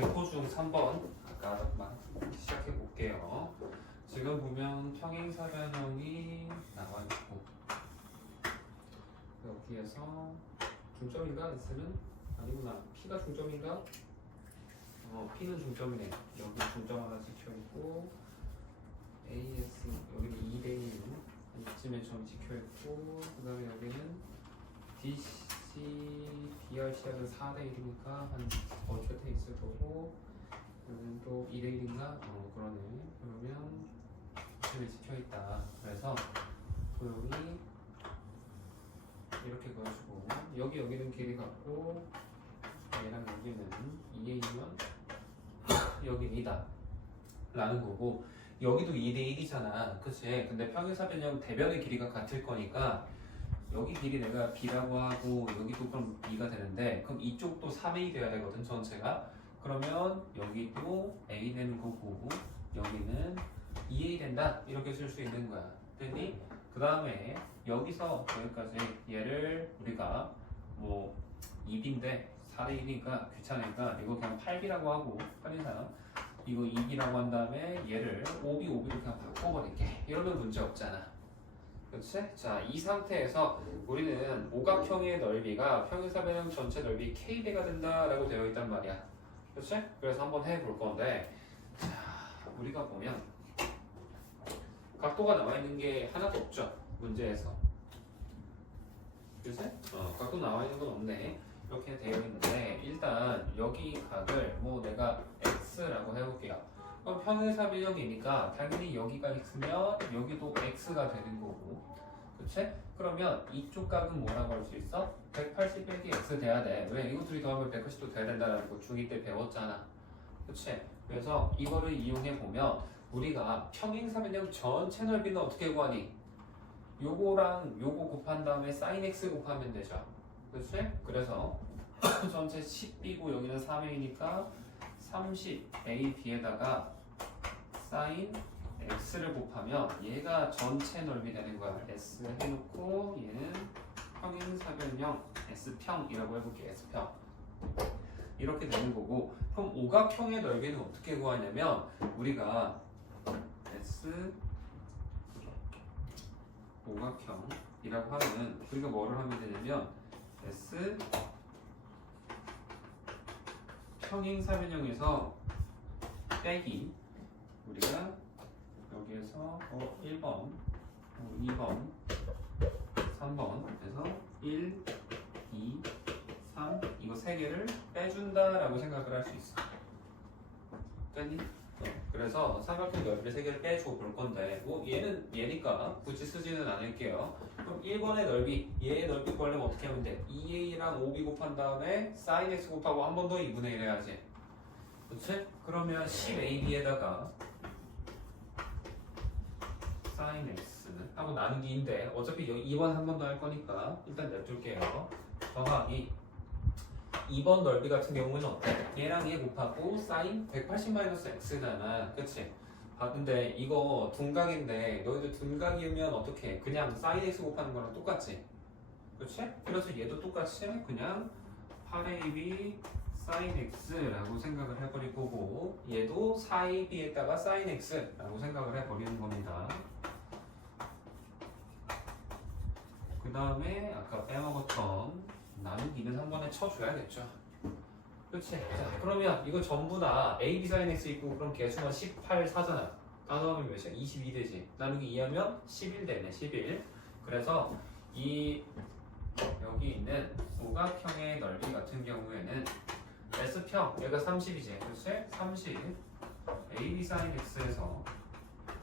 개포 중 3번 아까 시작해 볼게요. 지금 보면 평행사변형이 나와 있고 여기에서 중점인가? S는? 아니구나. P가 중점인가? P는 중점이네. 여기 중점 하나 찍혀 있고 AS 여기는 2대1 이쯤에 점 찍혀 있고 그 다음에 여기는 DC BRC는 4대1이니까 한 끝에 있을 거고 여기는 또 2대1인가? 그러네. 그러면 이쯤에 찍혀 있다. 그래서 도형이 이렇게 그어주고 여기는 길이 같고 얘랑 여기는 2A면 여기 2다 라는 거고 여기도 2대1이잖아. 그치? 근데 평행사변형 대변의 길이가 같을 거니까 여기 길이 내가 B라고 하고 여기도 그럼 B가 되는데 그럼 이쪽도 3A 돼야 되거든 전체가. 그러면 여기도 A 되는 거고 여기는 2A 된다 이렇게 쓸 수 있는 거야. 됐니? 그 다음에 여기서 여기까지 얘를 우리가 뭐 2B인데 4대1이니까 귀찮으니까 이거 그냥 8B라고 하고 편의상 이거 2B라고 한 다음에 얘를 5B, 5B로 그냥 바꿔버릴게. 이러면 문제 없잖아. 그렇지? 자, 이 상태에서 우리는 오각형의 넓이가 평행사변형 전체 넓이 K배가 된다라고 되어 있단 말이야. 그렇지? 그래서 한번 해볼 건데 자, 우리가 보면 각도가 나와 있는 게 하나도 없죠. 문제에서. 그치? 각도 나와 있는 건 없네. 이렇게 되어 있는데 일단 여기 각을 뭐 내가 X라고 해볼게요. 그럼 평행사변형이니까 당연히 여기가 X면 여기도 X가 되는 거고 그치? 그러면 이쪽 각은 뭐라고 할 수 있어? 180 빼기 X 돼야 돼. 왜? 이거 둘이 더하면 180도 돼야 된다는 거 중2 때 배웠잖아. 그치? 그래서 이거를 이용해 보면 우리가 평행사변형 전체 넓이는 어떻게 구하니? 요거랑 요거 곱한 다음에 sin x 곱하면 되죠. 그치? 그래서 전체 10b고 여기는 3a니까 30ab에다가 sin x를 곱하면 얘가 전체 넓이 되는 거야. s 해놓고 얘는 평행사변형 s평이라고 해볼게요. s평 이렇게 되는 거고 그럼 오각형의 넓이는 어떻게 구하냐면 우리가 s 오각형이라고 하면 우리가 뭐를 하면 되냐면 S 평행사변형에서 빼기 우리가 여기에서 1번, 2번, 3번 해서 1, 2, 3 이거 3개를 빼준다라고 생각을 할 수 있어. 됐니? 그래서 삼각형 넓이 3개를 빼줘 볼 건데 뭐 얘는 얘니까 굳이 쓰지는 않을게요. 그럼 1번의 넓이 얘의 넓이 구하려면 어떻게 하면 돼? 2A랑 5B 곱한 다음에 sin x 곱하고 한 번 더 2분의 1 해야지. 그렇지? 그러면 10AB에다가 sin x는 하고 나누기인데 어차피 여기 2번 한 번 더 할 거니까 일단 냅둘게요. 더하기 2번 넓이 같은 경우는 어때? 얘랑 얘 곱하고 sin 180-x잖아. 그치? 근데 이거 둔각인데 너희들 둔각이면 어떻게 해? 그냥 sin x 곱하는 거랑 똑같지? 그치? 그래서 얘도 똑같이 그냥 8ab sin x라고 생각을 해버릴 거고 얘도 4ab에다가 sin x라고 생각을 해버리는 겁니다. 그 다음에 아까 빼먹었던 나누기는 한 번에 쳐줘야겠죠. 그렇지? 자, 그러면 이거 전부 다 A, B, sin x 있고 그럼 개수가 18, 4잖아. 다 넣으면 몇이야? 22 되지. 나누기 2하면 11 되네. 11. 그래서 이 여기 있는 오각형의 넓이 같은 경우에는 S평, 얘가 30이지. 그렇지? 30 A, B, sin x에서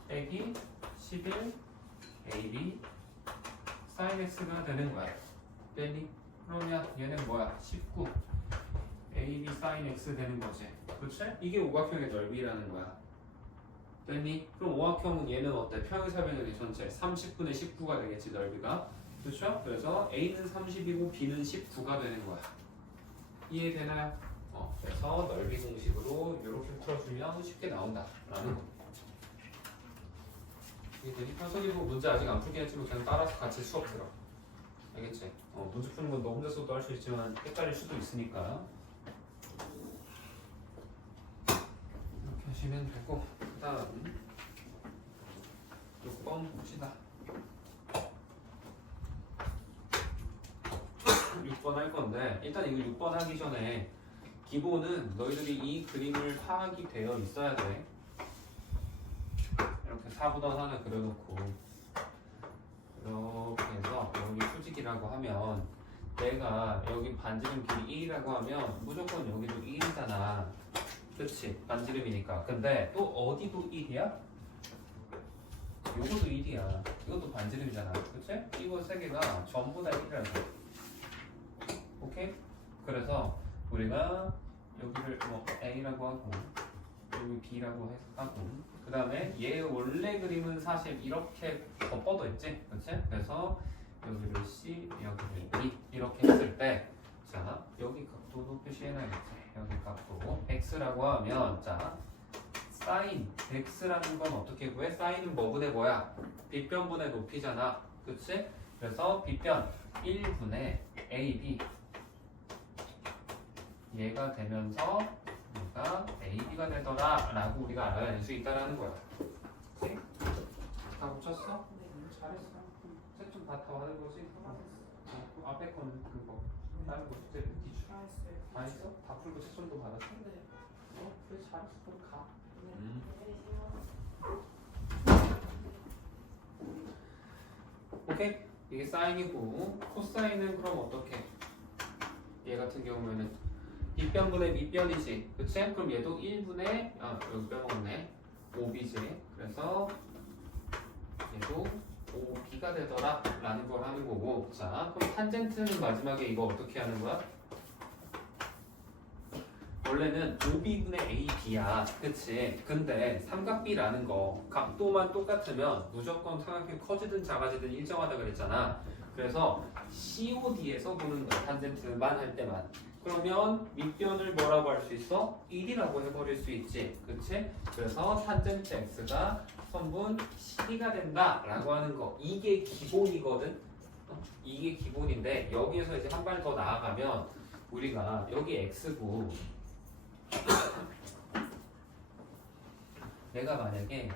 빼기 11 A, B sin x가 되는 거야. 됐니? 그러면 얘는 뭐야? 19 AB sin x 되는 거지. 그치? 이게 오각형의 넓이라는 거야. 됐니? 그럼 오각형은 얘는 어때? 평행사변형의 전체 30분의 19가 되겠지 넓이가. 그쵸? 그래서 A는 30이고 B는 19가 되는 거야. 이해되나요? 그래서 넓이 공식으로 이렇게 풀어주면 쉽게 나온다 라는 거. 이해되니? 현석이도 문제 아직 안 풀긴 했지만 그냥 따라서 같이 수업 들어. 알겠지? 문제 푸는 건 너 혼자서도 할 수 있지만 헷갈릴 수도 있으니까 보시면 되고 그 다음 6번 봅시다. 6번 할 건데 일단 이거 6번 하기 전에 기본은 너희들이 이 그림을 파악이 되어 있어야 돼. 이렇게 4보다 하나 그려놓고 이렇게 해서 여기 수직이라고 하면 내가 여기 반지름 길이 1이라고 하면 무조건 여기도 1이잖아. 그치? 반지름이니까. 근데 또 어디도 1이야? 요것도 1이야. 이것도 반지름이잖아. 그치? 이거 세 개가 전부 다 1이라고. 오케이? 그래서 우리가 여기를 뭐 A라고 하고 여기 B라고 하고 그 다음에 얘 원래 그림은 사실 이렇게 덮어져 있지? 그치? 그래서 여기를 C, 여기를 B 이렇게 했을 때 자, 여기 각도도 표시해놔야겠지. 여기 각도 X라고 하면 자 사인 X라는 건 어떻게 구해? 사인은 뭐분의 뭐야? 빗변분의 높이잖아. 그치? 그래서 빗변 1분의 AB 얘가 되면서 얘가 AB가 되더라 라고 우리가 알아낼 수 있다라는 거야. 그치? 다 붙였어? 잘했어. 세점 다 더하는 거지? 그 앞에 거는 그거 다른 거 숙제 기출 다 했어? 다 풀고 채점도 받았어? 그래 잘했어. 그럼 가. 오케이? 이게 사인이고 코사인은 그럼 어떻게? 얘 같은 경우에는 빗변분의 밑변이지. 그치? 그럼 얘도 1분의 여기 빼먹었네 5b지. 그래서 얘도 5b가 되더라 라는 걸 하는 거고. 자 그럼 탄젠트는 마지막에 이거 어떻게 하는 거야? 원래는 5b분의 ab야. 그치? 근데 삼각비라는 거 각도만 똑같으면 무조건 삼각비 커지든 작아지든 일정하다 그랬잖아. 그래서 COD에서 보는 거야. 탄젠트만 할 때만. 그러면 밑변을 뭐라고 할 수 있어? 1이라고 해버릴 수 있지. 그치? 그래서 탄젠트 x가 선분 CD가 된다 라고 하는 거. 이게 기본이거든. 이게 기본인데 여기에서 이제 한 발 더 나아가면 우리가 여기 x고 내가 만약에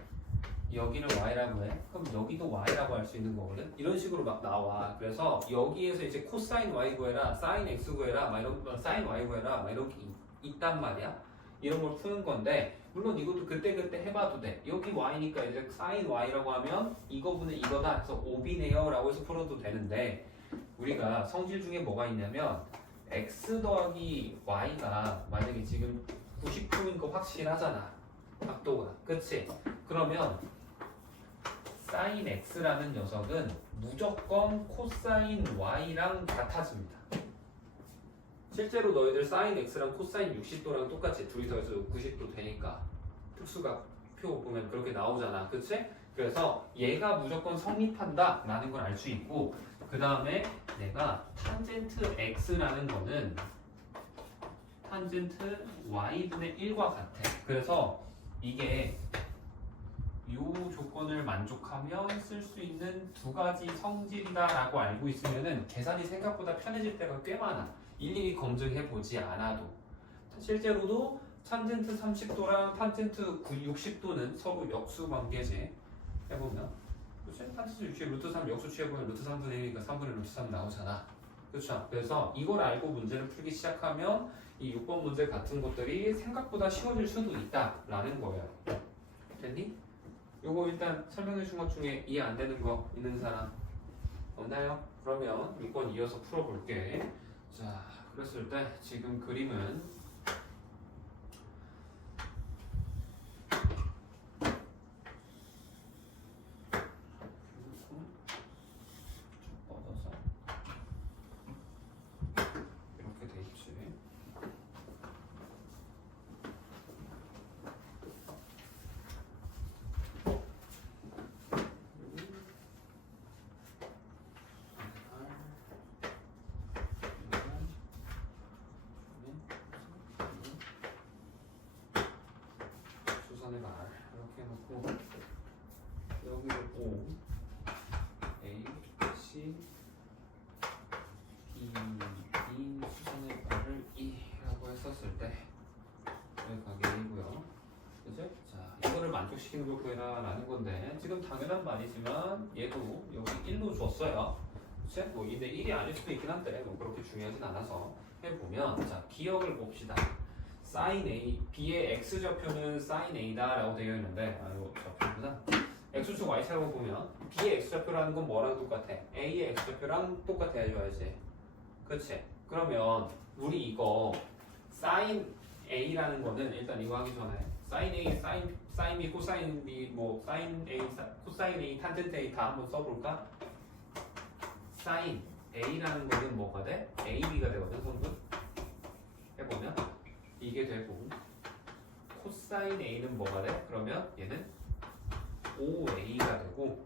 여기를 y라고 해. 그럼 여기도 y라고 할 수 있는 거거든. 이런 식으로 막 나와. 그래서 여기에서 이제 코사인 y 구해라, 사인 x 구해라, 막 이런 사인 y 구해라, 막 이렇게 있단 말이야. 이런 걸 푸는 건데 물론 이것도 그때그때 해봐도 돼. 여기 y니까 이제 사인 y라고 하면 이거분의 이거다 해서 5b네요 라고 해서 풀어도 되는데 우리가 성질 중에 뭐가 있냐면 x 더하기 y가 만약에 지금 90도인 거 확실하잖아. 각도가. 그치? 그러면 사인 x라는 녀석은 무조건 코사인 y랑 같아집니다. 실제로 너희들 사인 x랑 코사인 60도랑 똑같이 둘이 더해서 90도 되니까 특수각 표 보면 그렇게 나오잖아. 그치? 그래서 얘가 무조건 성립한다 라는 걸 알 수 있고 그 다음에 내가 탄젠트 x라는 거는 탄젠트 y분의 1과 같아. 그래서 이게 요 조건을 만족하면 쓸 수 있는 두 가지 성질이다 라고 알고 있으면은 계산이 생각보다 편해질 때가 꽤 많아. 일일이 검증해 보지 않아도. 실제로도 탄젠트 30도랑 탄젠트 60도는 서로 역수 관계지. 해보면 그치? 탄젠트 60 루트 3 역수 취해보면 루트 3분의 1이니까 3분의 루트 3 나오잖아. 그렇죠? 그래서 이걸 알고 문제를 풀기 시작하면 이 6번 문제 같은 것들이 생각보다 쉬워질 수도 있다라는 거예요. 됐니? 요거 일단 설명해 준 것 중에 이해 안 되는 거 있는 사람 없나요? 그러면 6번 이어서 풀어볼게. 자, 그랬을 때 지금 그림은 뻗어서 이렇게 돼 있지. 수선의 말 이렇게 해놓고 여기를 O, A, C, B, E 수선의 말을 E라고 했었을 때 여기가 A고요. 그치? 만족시키는 걸 구해라 라는 건데 지금 당연한 말이지만 얘도 여기 1로 줬어요. 그치? 뭐 근데 1이 아닐 수도 있긴 한데 뭐 그렇게 중요하진 않아서 해보면 자 기억을 봅시다. sin A, B의 x좌표는 sin A다 라고 되어 있는데 이거 좌표구나. x축 y차라고 보면 B의 x좌표라는 건 뭐랑 똑같아? A의 x좌표랑 똑같아 해줘야지. 그치? 그러면 우리 이거 sin A라는 거는 일단 이거 하기 전에 sin A, sin B, 코사인 B, 뭐 sin A, 코사인 A, 탄젠트 A 다 한번 써볼까? sin A라는 거는 뭐가 돼? AB가 되거든 성분. 해보면 이게 되고 코사인 A는 뭐가 돼? 그러면 얘는 OA가 되고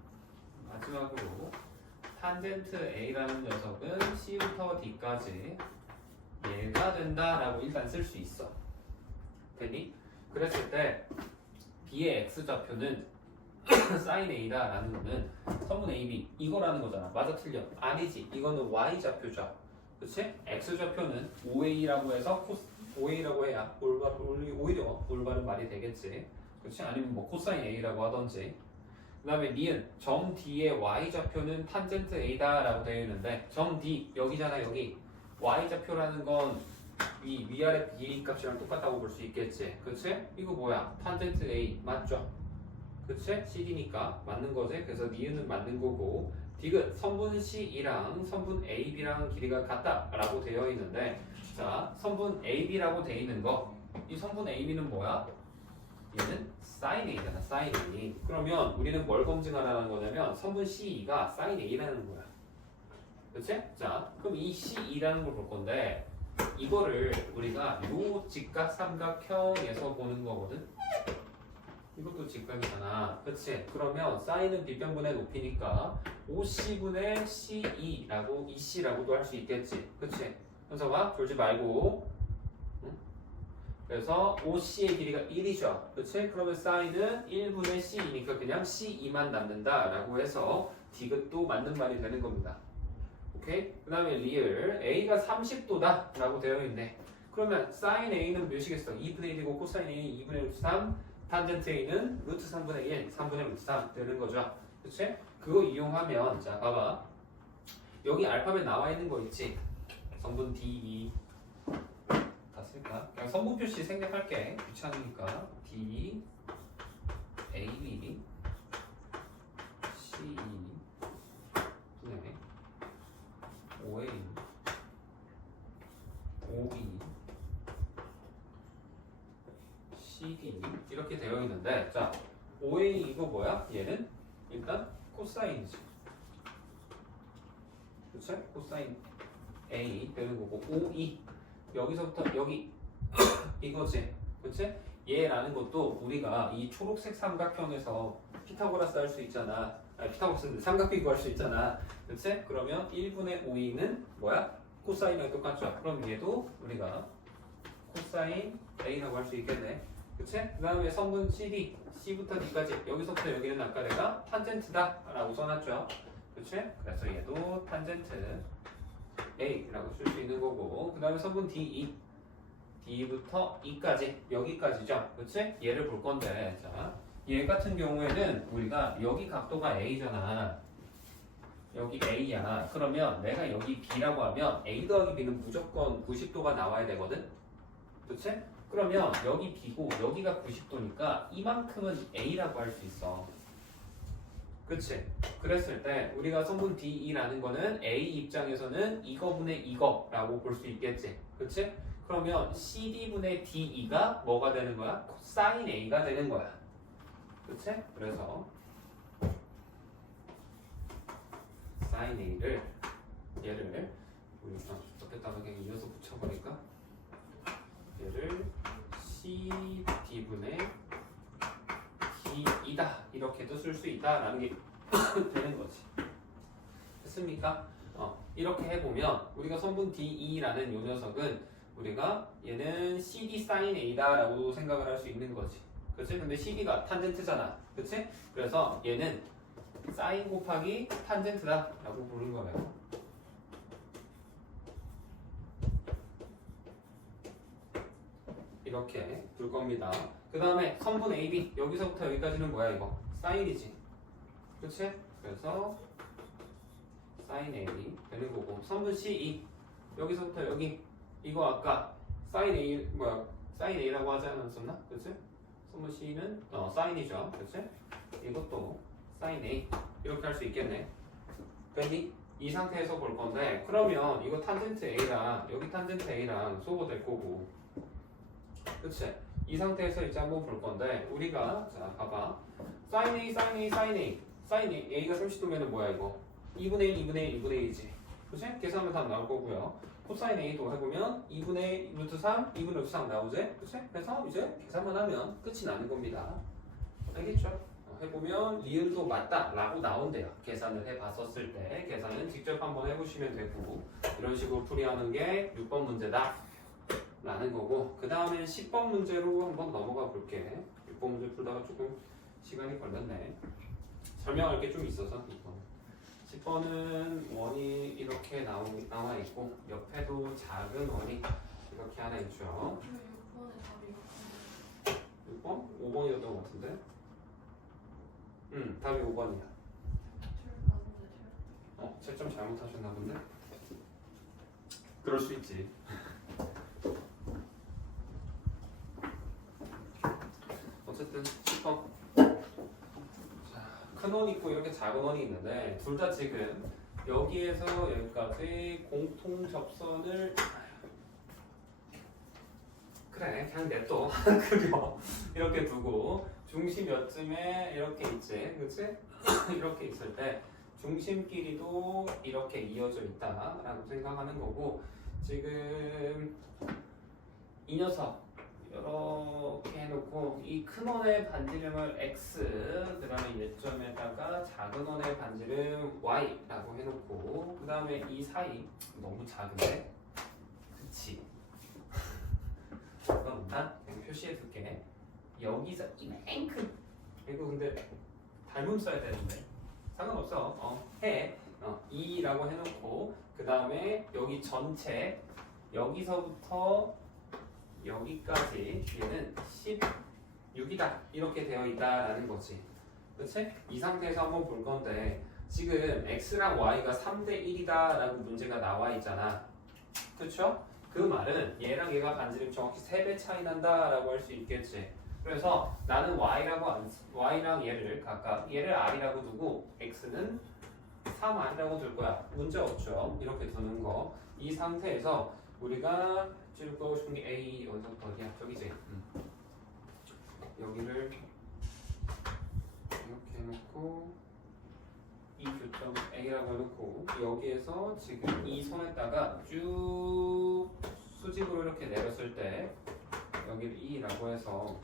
마지막으로 탄젠트 A라는 녀석은 C부터 D까지 얘가 된다라고 일단 쓸 수 있어. 되니? 그랬을 때 B의 X좌표는 sin A다라는 거는 성분 AB 이거라는 거잖아. 맞아 틀려? 아니지. 이거는 Y좌표죠. 그치? X좌표는 OA라고 해서 OA라고 해야 오히려 올바른 말이 되겠지. 그치? 아니면 뭐 코사인 A라고 하던지. 그 다음에 니은 점 D의 Y좌표는 탄젠트 A다라고 되어 있는데 점 D 여기잖아 여기. Y좌표라는 건 위아래 B 값이랑 똑같다고 볼 수 있겠지. 그치? 이거 뭐야? 탄젠트 A 맞죠? 그치? CD니까 맞는 거지. 그래서 니은은 맞는 거고 디귿 성분 C이랑 성분 AB랑 길이가 같다라고 되어 있는데 자 성분 AB라고 되어 있는 거 이 성분 AB는 뭐야? 얘는 sin A잖아. sin A. 그러면 우리는 뭘 검증하라는 거냐면 성분 CE가 sin A라는 거야. 그치? 자 그럼 이 CE라는 걸 볼 건데 이거를 우리가 요 직각 삼각형에서 보는 거거든. 이것도 직각이잖아. 그치? 그러면 사인은 빗변분의 높이니까 OC분의 CE라고 EC라고도 할 수 있겠지. 그치? 현서가 졸지 말고. 응? 그래서 OC의 길이가 1이죠. 그치? 그러면 사인은 1분의 C이니까 그냥 CE만 남는다 라고 해서 디귿도 맞는 말이 되는 겁니다. 오케이? 그 다음에 리을 A가 30도다 라고 되어 있네. 그러면 사인 A는 몇이겠어? 2분의 1이고 코사인 A는 2분의 3 탄젠트 A는 루트 3분의 1, 3분의 루트 3 되는 거죠. 그치? 그거 이용하면 자 봐봐. 여기 알파벳 나와 있는 거 있지? 성분 D, 다 쓸까? 그냥 성분 표시 생략할게. 귀찮으니까 D, A, B, C, 분의 O, A, O, B CD 이렇게 되어 있는데 자 OA 이거 뭐야? 얘는 일단 코사인이지. 그치? 코사인 A 되는 거고 OE 여기서부터 여기 이거지. 그치? 얘라는 것도 우리가 이 초록색 삼각형에서 피타고라스 할 수 있잖아. 아니 피타고라스는 삼각비 구할 수 있잖아. 그치? 그러면 1분의 OE는 뭐야? 코사인이랑 똑같죠. 그럼 얘도 우리가 코사인 A라고 할 수 있겠네. 그치? 그 다음에 성분 CD, C부터 D까지 여기서부터 여기는 아까 내가 탄젠트다 라고 써놨죠. 그치? 그래서 얘도 탄젠트 A라고 쓸 수 있는 거고 그 다음에 성분 DE, D부터 E까지 여기까지죠. 그치? 얘를 볼 건데 자, 얘 같은 경우에는 우리가 여기 각도가 A잖아. 여기 A야. 그러면 내가 여기 B라고 하면 A 더하기 B는 무조건 90도가 나와야 되거든. 그치? 그러면 여기 B고 여기가 90도니까 이만큼은 A라고 할 수 있어. 그치? 그랬을 때 우리가 성분 DE라는 거는 A 입장에서는 이거분의 이거라고 볼 수 있겠지. 그치? 그러면 CD분의 DE가 뭐가 되는 거야? 코사인 A가 되는 거야. 그치? 그래서 사인 A를 얘를 우리가 어떻게다가 그냥 이어서 붙여버릴까? 얘를 CD분의 D이다 이렇게도 쓸 수 있다라는 게 되는 거지. 됐습니까? 이렇게 해보면 우리가 성분 DE라는 이 녀석은 우리가 얘는 CD sin A다라고 생각을 할 수 있는 거지. 그치? 근데 CD가 탄젠트잖아. 그치? 그래서 얘는 sin 곱하기 탄젠트다라고 부르는 거예요. 이렇게 둘 겁니다. 그 다음에 선분 AB 여기서부터 여기까지는 뭐야 이거? 사인이지. 그치? 그래서 사인 A 되는 거고 선분 CE 여기서부터 여기 이거 아까 사인 A 뭐야 사인 A라고 하지 않았었나? 그치? 선분 C는 사인이죠. 그치? 이것도 사인 A 이렇게 할 수 있겠네. 됐니? 이 상태에서 볼 건데 그러면 이거 탄젠트 A랑 여기 탄젠트 A랑 소거될 거고 그치? 이 상태에서 이제 한번 볼 건데 우리가 자 봐봐 sin A sin A sin A sin A A가 30도면은 뭐야 이거 2분의 1 2분의 1 2분의 1이지 그치? 계산하면 답 나올 거고요 코사인 A도 해보면 2분의 루트 3 2분의 루트 3 나오지? 그치? 그래서 이제 계산만 하면 끝이 나는 겁니다 알겠죠? 해보면 리을도 맞다 라고 나온대요 계산을 해봤었을 때 계산은 직접 한번 해보시면 되고 이런 식으로 풀이하는 게 6번 문제다 라는 거고 그 다음에 10번 문제로 한번 넘어가 볼게 6번 문제 풀다가 조금 시간이 걸렸네 설명할 게 좀 있어서 10번은 원이 이렇게 나와 있고 옆에도 작은 원이 이렇게 하나 있죠 6번에 답이 6번? 5번이었던 것 같은데 답이 5번이야. 7점 잘못하셨나 본데? 그럴 수 있지. 어쨌든 10번. 큰 원이 있고 이렇게 작은 원이 있는데 둘 다 지금 여기에서 여기까지 공통 접선을 그래 그냥 냅둬 그려 이렇게 두고 중심 몇쯤에 이렇게 있지 그치? 이렇게 있을 때 중심끼리도 이렇게 이어져 있다 라고 생각하는 거고 지금 이 녀석 이렇게 해놓고 이 큰 원의 반지름을 x 그 다음에 얘점에다가 작은 원의 반지름 y 라고 해놓고 그 다음에 이 사이 너무 작은데 그치 그건 없나? 그냥 표시해 둘게 여기서 이만큼 이거 근데 닮음 써야 되는데 상관없어 해 2라고 해놓고 그 다음에 여기 전체 여기서부터 여기까지 얘는 16이다 이렇게 되어 있다라는 거지 그치? 이 상태에서 한번 볼 건데 지금 x랑 y가 3대 1이다 라고 문제가 나와 있잖아 그쵸? 그 말은 얘랑 얘가 반지름 정확히 3배 차이 난다 라고 할 수 있겠지 그래서 나는 y랑 얘를 각각 얘를 r이라고 두고 x는 3r이라고 둘 거야 문제 없죠 이렇게 두는 거 이 상태에서 우리가 찍고 싶은 게 a 어디서부터 어디야 저기지 여기를 이렇게 해놓고 이 교점 a라고 해놓고 여기에서 지금 이 선에다가 쭉 수직으로 이렇게 내렸을 때 여기를 e라고 해서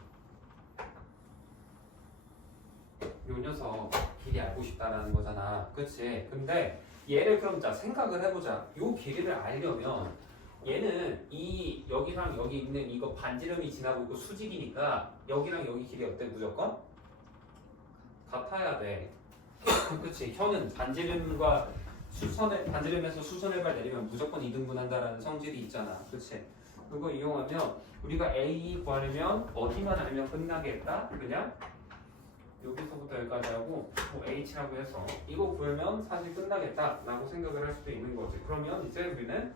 요 녀석 길이 알고 싶다라는 거잖아 그치? 근데 얘를 그럼 자 생각을 해보자 요 길이를 알려면 얘는 이 여기랑 여기 있는 이거 반지름이 지나고 있고 수직이니까 여기랑 여기 길이 어때 무조건? 같아야 돼 그치? 현은 반지름과 반지름에서 수선의 발 내리면 무조건 이등분한다라는 성질이 있잖아 그치? 그거 이용하면 우리가 A 구하려면 어디만 알면 끝나겠다? 그냥 여기서부터 여기까지 하고 뭐 H라고 해서 이거 구하면 사실 끝나겠다 라고 생각을 할 수도 있는 거지 그러면 이제 우리는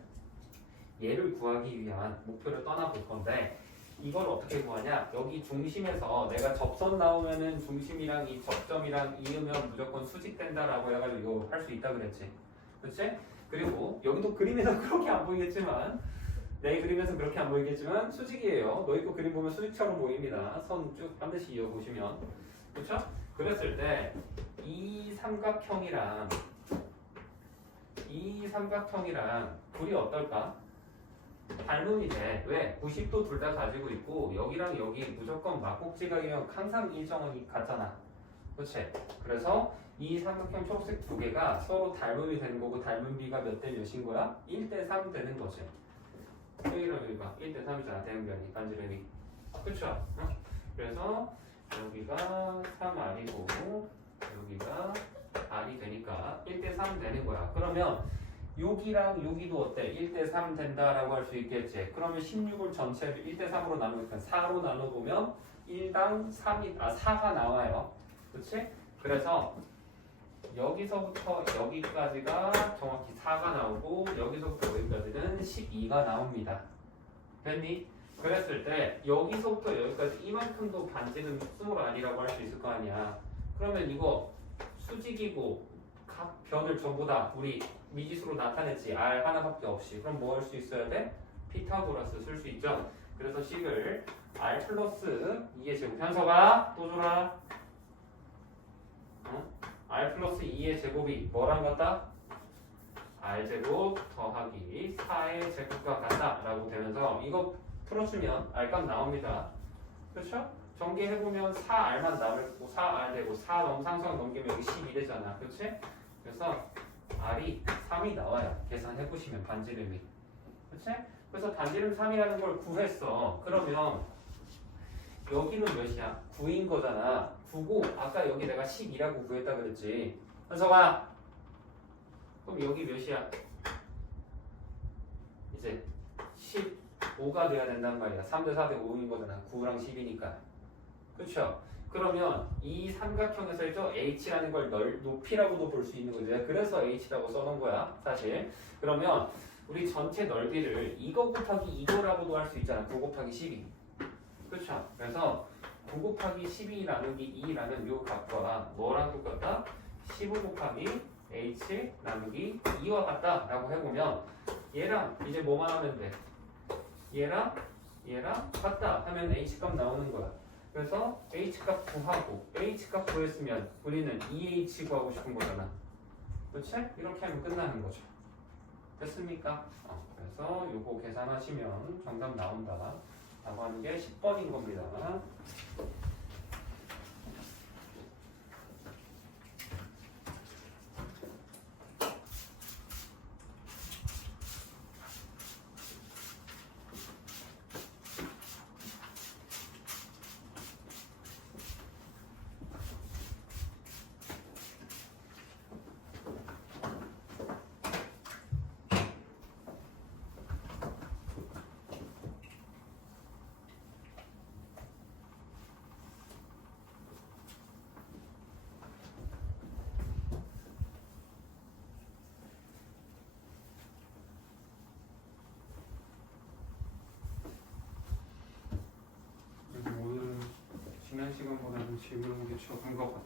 얘를 구하기 위한 목표를 떠나볼 건데 이걸 어떻게 구하냐 여기 중심에서 내가 접선 나오면은 중심이랑 이 접점이랑 이으면 무조건 수직된다 라고 해가지고 이거 할 수 있다 그랬지 그치? 그리고 여기도 그림에서 그렇게 안 보이겠지만 내 그림에서 그렇게 안 보이겠지만 수직이에요 너희 거 그림 보면 수직처럼 보입니다 선 쭉 반드시 이어보시면 그렇죠? 그랬을 때 이 삼각형이랑 둘이 어떨까? 닮음이 돼. 왜? 90도 둘 다 가지고 있고 여기랑 여기 무조건 막곡지각이면 항상 일정원이 같잖아. 그렇지? 그래서 이 삼각형 초록색 두 개가 서로 닮음이 되는 거고 닮은 비가 몇 대 몇인 거야? 1대 3 되는 거지. 여기랑 여기가 1대 3이잖아. 대응변이 반지름이. 그렇죠? 그래서 여기가 3r이고 여기가 r이 되니까 1대 3 되는 거야. 그러면 여기랑 여기도 어때? 1대3 된다라고 할 수 있겠지. 그러면 16을 전체를 1대3으로 나누니까 4로 나눠보면 1당 4가 나와요. 그렇지? 그래서 여기서부터 여기까지가 정확히 4가 나오고 여기서부터 여기까지는 12가 나옵니다. 됐니? 그랬을 때 여기서부터 여기까지 이만큼도 반지름 수가 아니라고 할 수 있을 거 아니야. 그러면 이거 수직이고 각 변을 전부 다 우리 미지수로 나타냈지. R 하나밖에 없이. 그럼 뭐 할 수 있어야 돼? 피타고라스 쓸 수 있죠. 그래서 식을 R 플러스 2의 제곱. 현서가 또 줘라. R 플러스 2의 제곱이 뭐랑 같다? R 제곱 더하기 4의 제곱과 같다 라고 되면서 이거 풀어주면 R값 나옵니다. 그렇죠? 전개해보면 4R만 남을고 4R 되고 4 상수항 넘기면 여기 12 되잖아. 그렇지? 그래서 R이 3이 나와요. 계산해보시면 반지름이. 그렇지? 그래서 반지름 3이라는 걸 구했어. 그러면 여기는 몇이야? 9인 거잖아. 9고 아까 여기 내가 12라고 구했다 그랬지. 현석아 그럼 여기 몇이야? 이제 15가 돼야 된단 말이야. 3대 4대 5인 거잖아. 9랑 10이니까. 그렇죠? 그러면 이 삼각형에서 저 h라는 걸 높이라고도 볼 수 있는 거지. 그래서 h라고 써놓은 거야 사실. 그러면 우리 전체 넓이를 이거 곱하기 이거라고도 할 수 있잖아. 9 곱하기 12. 그렇죠? 그래서 9 곱하기 12 나누기 2라는 요 값과 뭐랑 똑같다? 15 곱하기 h 나누기 2와 같다 라고 해보면 얘랑 이제 뭐만 하면 돼? 얘랑 같다 하면 h값 나오는 거야. 그래서 h값 구하고 h값 구했으면 우리는 2h 구하고 싶은 거잖아. 그렇지? 이렇게 하면 끝나는 거죠. 됐습니까? 그래서 요거 계산하시면 정답 나온다 라고 하는 게 10번인 겁니다. 오늘은 지난 시간보다는 질문한 게 적은 것 같아.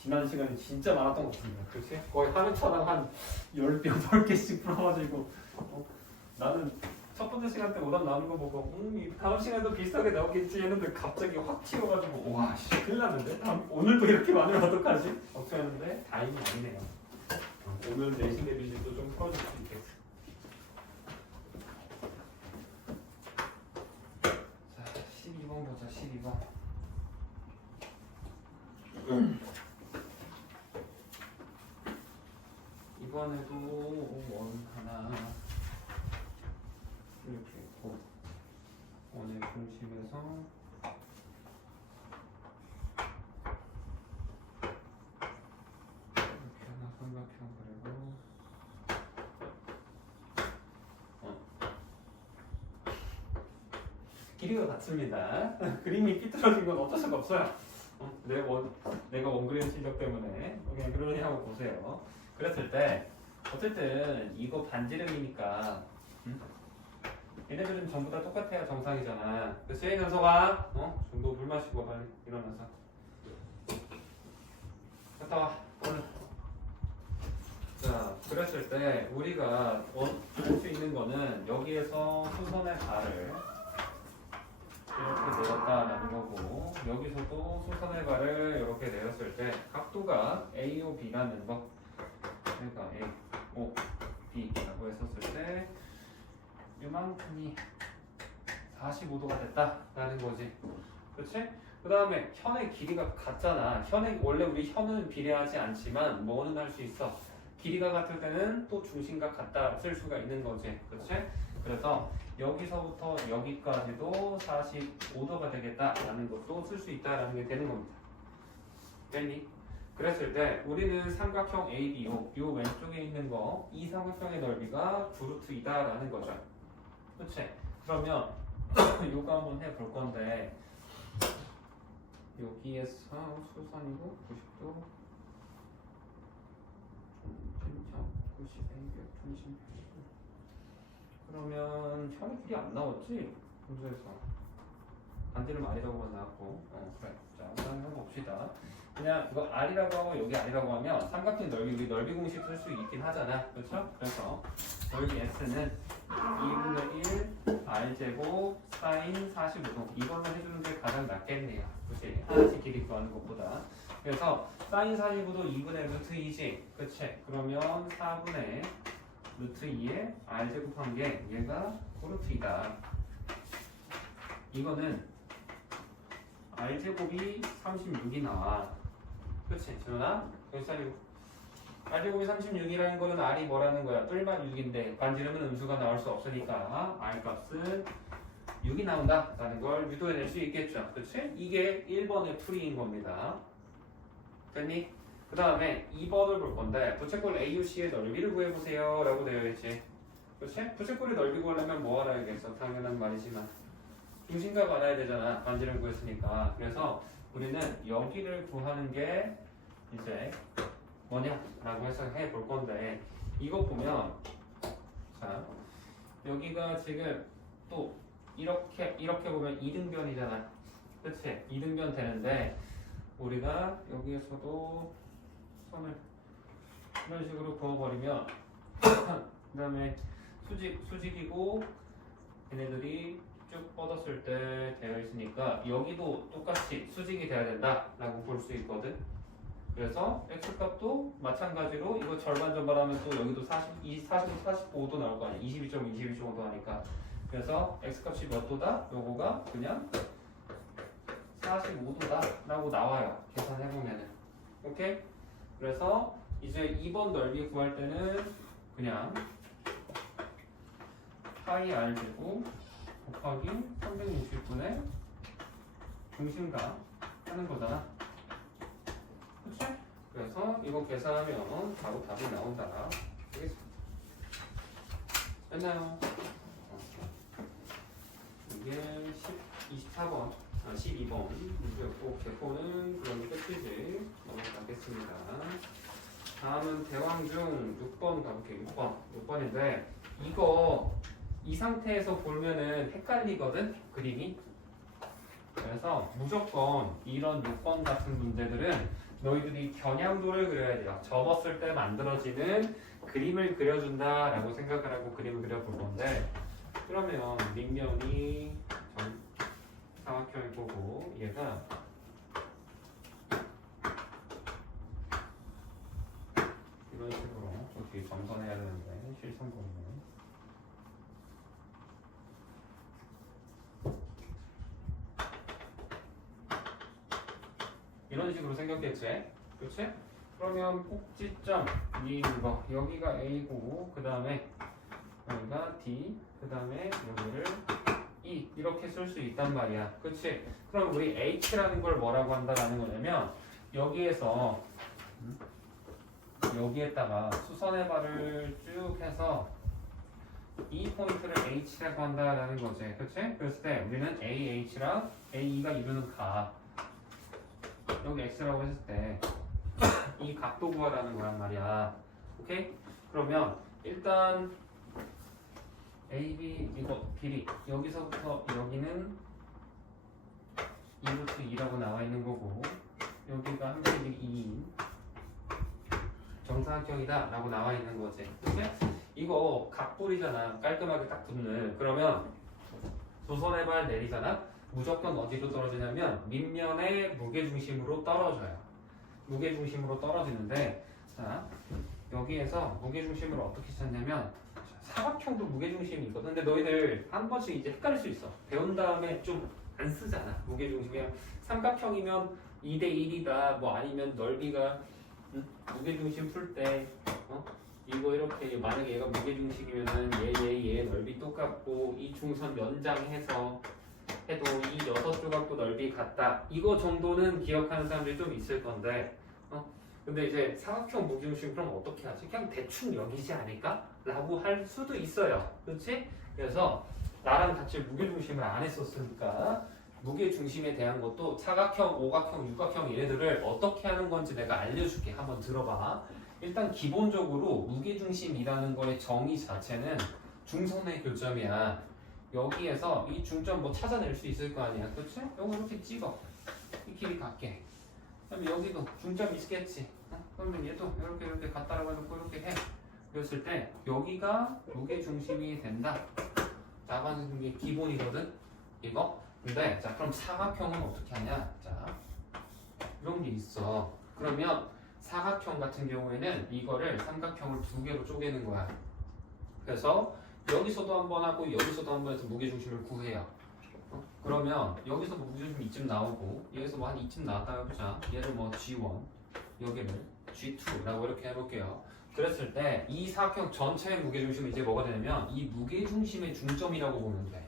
지난 시간에 진짜 많았던 것 같습니다. 그렇지? 거의 하루 차당 한 18개씩 풀어가지고 나는 첫 번째 시간 때 오답 나오는 거 보고 다음 시간도 비슷하게 나오겠지 했는데 갑자기 확 튀어가지고 와 씨 큰일 났는데? 오늘도 이렇게 많으면 어떡하지? 걱정했는데 다행히 아니네요. 오늘 내신 대비식도 좀 풀어줄 수 있겠어. 자 12번 보자. 12번 이번에도 원 하나 이렇게 있고 원의 중심에서 이렇게 하나 삼각형 그리고 길이가 같습니다. 그림이 삐뚤어진 건 어쩔 수가 없어요. 내가 원그림 실력 때문에 그냥 그러니 하고 보세요. 그랬을 때 어쨌든 이거 반지름이니까 얘네들은 전부 다 똑같아야 정상이잖아. 그치 현서가? 정도 물 마시고 빨리 일어나서 갔다 와 얼른. 자 그랬을 때 우리가 볼 수 있는 거는 여기에서 수선의 발을 이렇게 내렸다라는 거고 여기서도 수선의 발을 이렇게 내렸을 때 각도가 AOB라는 거 그러니까 AOB라고 했었을 때 이만큼이 45도가 됐다라는 거지. 그렇지? 그 다음에 현의 길이가 같잖아. 원래 우리 현은 비례하지 않지만 뭐는 할 수 있어? 길이가 같을 때는 또 중심과 같다 쓸 수가 있는 거지. 그렇지? 그래서 여기서부터 여기까지도 45도가 되겠다라는 것도 쓸 수 있다라는 게 되는 겁니다. 됐니? 그랬을 때 우리는 삼각형 AB 요 왼쪽에 있는 거 이 삼각형의 넓이가 9루트 2다라는 거죠. 그치? 그러면 요거 한번 해볼 건데 여기에서 수선이고 90도 90, 그러면 현의 길이 안 나왔지? 문제에서 반지름 R이라고만 나왔고 그래. 자 한번 해봅시다. 그냥 이거 R이라고 하고 여기 R이라고 하면 삼각형 넓이 우리 넓이 공식 쓸 수 있긴 하잖아. 그렇죠? 그래서 넓이 S는 2분의 1 R제곱 사인 45도 이걸로 해주는 게 가장 낫겠네요. 그치? 하나씩 길이 구하는 것보다. 그래서 사인 45도 2분의 루트 2지. 그치? 그러면 4분의 루트 2에 R제곱한 게 얘가 루트 2다. 이거는 R제곱이 36이 나와. 그치? 지훈아? 여기 살리고. R제곱이 36이라는 거는 R이 뭐라는 거야? 뿔만 6인데 반지름은 음수가 나올 수 없으니까 R 값은 6이 나온다 라는 걸 유도해낼 수 있겠죠. 그치? 이게 1번의 풀이인 겁니다. 됐니? 그 다음에 2번을 볼 건데 부채꼴 AUC의 넓이를 구해보세요 라고 되어 있지. 그치? 부채꼴의 넓이 구하려면 뭐 알아야겠어? 당연한 말이지만 중심각 알아야 되잖아. 반지름 구했으니까. 그래서 우리는 여기를 구하는 게 이제 뭐냐라고 해서 해볼 건데 이거 보면 자 여기가 지금 또 이렇게 보면 이등변이잖아. 그치? 이등변 되는데 우리가 여기에서도 선을 이런 식으로 그어버리면 그 다음에 수직이고 얘네들이 쭉 뻗었을 때 되어 있으니까 여기도 똑같이 수직이 돼야 된다라고 볼 수 있거든. 그래서 x값도 마찬가지로 이거 절반 하면 또 여기도 45도 나올 거 아니야. 22.5도 하니까. 그래서 x값이 몇 도다? 요거가 그냥 45도다 라고 나와요. 계산해보면은. 오케이? 그래서 이제 2번 넓이 구할 때는 그냥 파이 r제곱 곱하기 360분의 중심각 하는 거잖아. 그치? 그래서 이거 계산하면 바로 답이 나온다. 알겠어? 됐나요? 이게 24번, 12번 문제였고 개포는 그럼 끝이지. 넘어가겠습니다. 다음은 대왕 중 6번 가볼게요. 6번인데 이거 이 상태에서 보면은 헷갈리거든 그림이. 그래서 무조건 이런 6번 같은 문제들은 너희들이 겨냥도를 그려야 돼요. 접었을 때 만들어지는 그림을 그려준다라고 생각을 하고 그림을 그려볼 건데 그러면 밑면이 삼각형일 거고 얘가 이런 식으로 어떻게 점선해야 되는데 실선보면 이런 식으로 생겼겠지? 그치? 그러면 꼭지점 이 거 여기가 A고 그 다음에 여기가 D 그 다음에 여기를 E 이렇게 쓸 수 있단 말이야. 그치? 그럼 우리 H라는 걸 뭐라고 한다라는 거냐면 여기에서 여기에다가 수선의 발을 쭉 해서 이 포인트를 H라고 한다라는 거지. 그치? 그랬을 때 우리는 AH랑 AE가 이루는 각 여기 X라고 했을 때 이 각도 구하라는 거란 말이야. 오케이? 그러면 일단 AB 이거 길이 여기서부터 여기는 2루트 2라고 나와 있는 거고 여기가 한 길이 2인 정사각형이다 라고 나와 있는 거지. 그치? 이거 각볼이잖아. 깔끔하게 딱 붙는. 그러면 조선의 발 내리잖아. 무조건 어디로 떨어지냐면 밑면의 무게중심으로 떨어져요. 무게중심으로 떨어지는데 자 여기에서 무게중심을 어떻게 찾냐면 사각형도 무게중심이 있거든. 근데 너희들 한 번씩 이제 헷갈릴 수 있어. 배운 다음에 좀 안 쓰잖아. 무게중심이 삼각형이면 2대1이다 뭐 아니면 넓이가 무게중심 풀 때 이거 이렇게 만약에 얘가 무게중심이면은 얘 넓이 똑같고 이 중선 연장해서 해도 이 6조각도 넓이 같다. 이거 정도는 기억하는 사람들이 좀 있을 건데 근데 이제 사각형 무게중심 그럼 어떻게 하지? 그냥 대충 여기지 않을까? 라고 할 수도 있어요. 그렇지? 그래서 나랑 같이 무게중심을 안 했었으니까 무게중심에 대한 것도 사각형, 오각형, 육각형 얘네들을 어떻게 하는 건지 내가 알려줄게. 한번 들어봐. 일단 기본적으로 무게중심이라는 거의 정의 자체는 중선의 교점이야. 여기에서 이 중점 뭐 찾아낼 수 있을 거 아니야. 그렇지? 요거 이렇게 찍어. 이 길이 같게. 그다음에 여기도 중점이 있겠지. 그러면 얘도 이렇게 갖다라고 해놓고 이렇게 해. 그랬을 때 여기가 무게중심이 된다. 라고 하는 게 기본이거든. 이거. 근데 자 그럼 사각형은 어떻게 하냐? 자 이런 게 있어. 그러면 사각형 같은 경우에는 이거를 삼각형을 두 개로 쪼개는 거야. 그래서 여기서도 한 번 하고 여기서도 한 번 해서 무게중심을 구해요. 그러면 여기서 뭐 무게중심 이쯤 나오고 여기서 뭐 한 이쯤 나왔다 해보자. 얘를 뭐 G1 여기를 G2라고 이렇게 해볼게요. 그랬을 때 이 사각형 전체의 무게중심은 이제 뭐가 되냐면 이 무게중심의 중점이라고 보면 돼.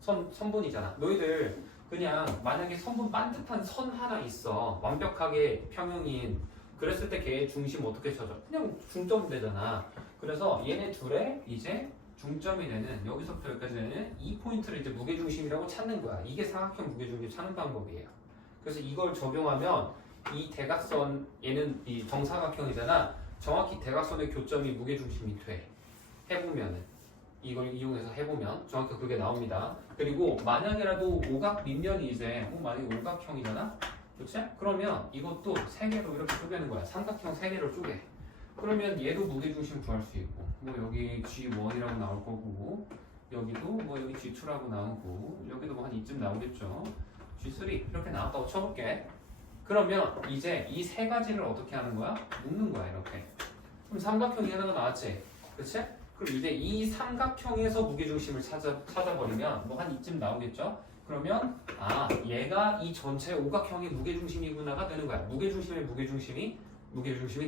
선분이잖아. 너희들 그냥 만약에 선분 반듯한 선 하나 있어. 완벽하게 평형인. 그랬을 때 걔의 중심 어떻게 쳐져? 그냥 중점 되잖아. 그래서 얘네 둘의 이제 중점이 되는 여기서부터 여기까지 되는 이 포인트를 이제 무게중심이라고 찾는 거야. 이게 사각형 무게중심 찾는 방법이에요. 그래서 이걸 적용하면 이 대각선 얘는 이 정사각형이잖아. 정확히 대각선의 교점이 무게중심이 돼. 해보면은 이걸 이용해서 해보면 정확히 그게 나옵니다. 그리고 만약에라도 오각 밑면이 이제 만약에 오각형이잖아. 그렇지? 그러면 이것도 세 개로 이렇게 쪼개는 거야. 삼각형 세 개로 쪼개. 그러면 얘도 무게중심 구할 수 있고 뭐 여기 G1이라고 나올 거고 여기도 뭐 여기 G2라고 나오고 여기도 뭐 한 이쯤 나오겠죠. G3 이렇게 나왔다고 쳐볼게. 그러면 이제 이 세 가지를 어떻게 하는 거야? 묶는 거야 이렇게. 그럼 삼각형이 하나가 나왔지? 그렇지? 그럼 이제 이 삼각형에서 무게중심을 찾아버리면 뭐 한 이쯤 나오겠죠? 그러면 아 얘가 이 전체 오각형의 무게중심이구나가 되는 거야. 무게중심이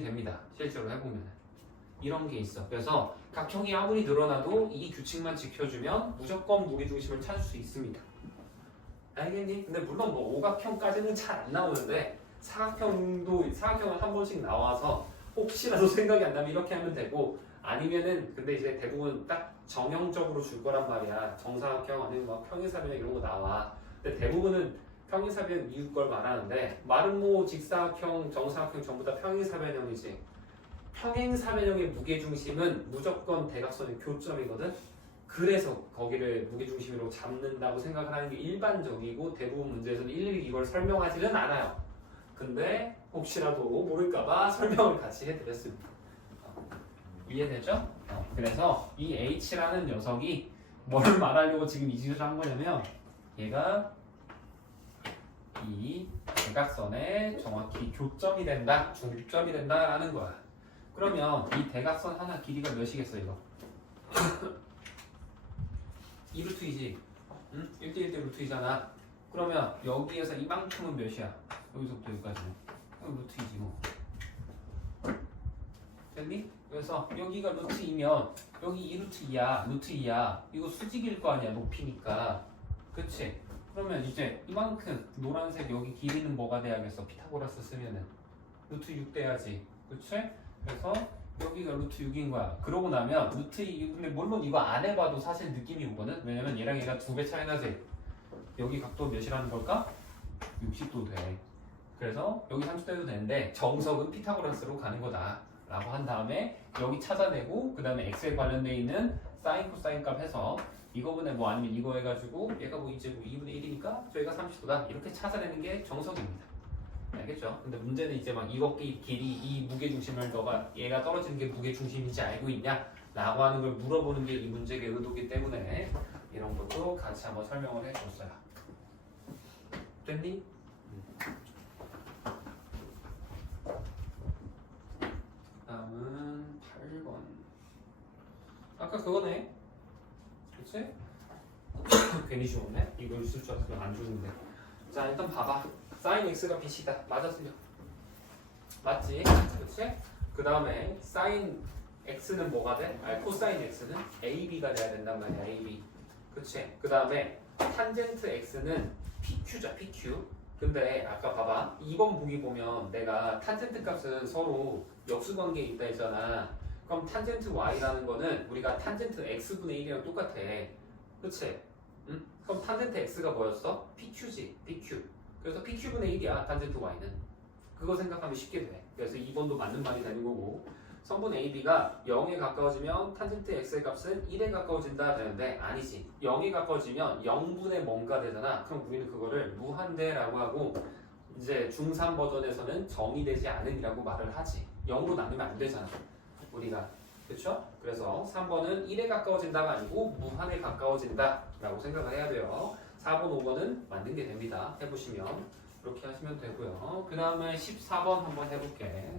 됩니다. 실제로 해보면 이런 게 있어. 그래서 각형이 아무리 늘어나도 이 규칙만 지켜주면 무조건 무게중심을 찾을 수 있습니다. 알겠니? 근데 물론 뭐 오각형까지는 잘 안 나오는데 사각형은 한 번씩 나와서 혹시라도 생각이 안 나면 이렇게 하면 되고 아니면은 근데 이제 대부분 딱 정형적으로 줄 거란 말이야. 정사각형 아니면 뭐 평행사변형 이런 거 나와. 근데 대부분은 평행사변 이유 걸 말하는데 말은 뭐 직사각형, 정사각형 전부 다 평행사변형이지. 평행사변형의 무게중심은 무조건 대각선의 교점이거든. 그래서 거기를 무게중심으로 잡는다고 생각을 하는 게 일반적이고 대부분 문제에서는 일일이 이걸 설명하지는 않아요. 근데 혹시라도 모를까봐 설명을 같이 해드렸습니다. 이해되죠? 그래서 이 H라는 녀석이 뭘 말하려고 지금 이 짓을 한 거냐면 얘가 이 대각선에 정확히 교점이 된다, 중점이 된다라는 거야. 그러면 이 대각선 하나 길이가 몇이겠어 이거? 2루트이지. 응? 1대1대 루트이잖아. 그러면 여기에서 이만큼은 몇이야? 여기서부터 여기까지는 루트이지 뭐. 됐니? 그래서 여기가 루트이면 여기 2루트 2야. 이거 수직일 거 아니야 높이니까. 그치? 그러면 이제 이만큼 노란색 여기 길이는 뭐가 돼야겠어? 피타고라스 쓰면은 루트 6 돼야지. 그치? 그래서 여기가 루트 6인 거야. 그러고 나면 루트 2, 근데 물론 이거 안 해봐도 사실 느낌이 오거든? 왜냐면 얘랑 얘가 2배 차이 나지? 여기 각도 몇이라는 걸까? 60도 돼. 그래서 여기 30도도 되는데 정석은 피타고라스로 가는 거다 라고 한 다음에 여기 찾아내고 그 다음에 x에 관련돼 있는 사인 코사인 값 해서 이거분에 뭐 아니면 이거 해가지고 얘가 뭐 이제 뭐 2분의 1이니까 저희가 30도다 이렇게 찾아내는 게 정석입니다. 알겠죠? 근데 문제는 이제 막 이것끼리 길이 이 무게중심을 너가 얘가 떨어지는 게 무게중심인지 알고 있냐? 라고 하는 걸 물어보는 게 이 문제의 의도이기 때문에 이런 것도 같이 한번 설명을 해줬어요. 됐니? 다음은 8번. 아까 그거네. 그치? 괜히 쉬웠네? 이거 있을 줄 알았으면 안 주는데. 자, 일단 봐봐. 사인 x가 b이다. 맞았으면. 맞지? 그치? 그 다음에 사인 x는 뭐가 돼? 코사인 x는 ab가 돼야 된단 말이야. ab. 그치? 그 다음에 탄젠트 x는 pq자. pq. 근데 아까 봐봐 2번 보기 보면 내가 탄젠트 값은 서로 역수관계에 있다 했잖아. 그럼 탄젠트 y라는 거는 우리가 탄젠트 x분의 1이랑 똑같아. 그치? 응? 그럼 탄젠트 x가 뭐였어? pq지 pq. 그래서 pq분의 1이야 탄젠트 y는. 그거 생각하면 쉽게 돼. 그래서 2번도 맞는 말이 되는 거고 성분 AB가 0에 가까워지면 탄젠트 x의 값은 1에 가까워진다 되는데 아니지. 0에 가까워지면 0분의 뭔가 되잖아. 그럼 우리는 그거를 무한대라고 하고 이제 중3 버전에서는 정의되지 않음이라고 말을 하지. 0으로 나누면 안 되잖아. 우리가. 그렇죠? 그래서 3번은 1에 가까워진다가 아니고 무한에 가까워진다 라고 생각을 해야 돼요. 4번, 5번은 맞는 게 됩니다. 해보시면 이렇게 하시면 되고요. 그 다음에 14번 한번 해볼게.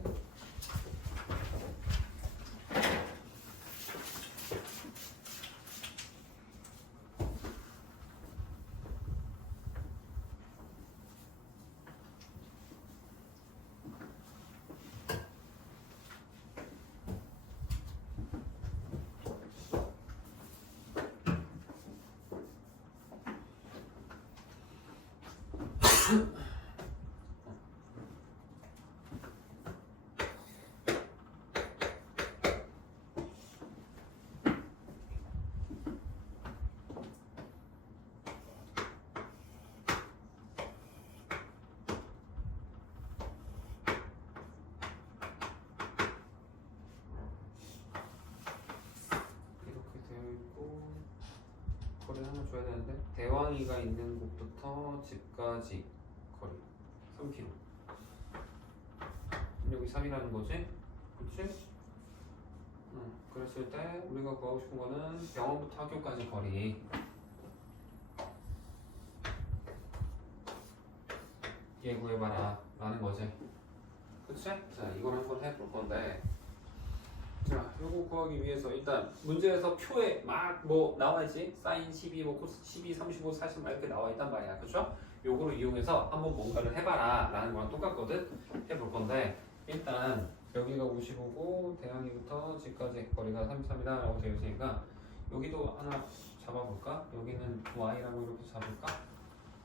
거리 하나 줘야 되는데 대왕이가 있는 곳부터 집까지 거리 3km. 여기 3이라는 거지? 그렇지? 그랬을 때 우리가 구하고 싶은 거는 병원부터 학교까지 거리. 얘 구해봐라 라는 거지. 그치? 자, 이걸 한번 해볼 건데 자, 요거 구하기 위해서 일단 문제에서 표에 막 뭐 나와있지? 사인 12, 뭐 코스 12, 35, 40 막 이렇게 나와 있단 말이야. 그쵸? 요거를 이용해서 한번 뭔가를 해봐라 라는 거랑 똑같거든? 해볼 건데 일단 여기가 55고 대항이부터 집까지 거리가 33이다 라고 되어 있으니까 여기도 하나 잡아볼까? 여기는 y라고 이렇게 잡을까?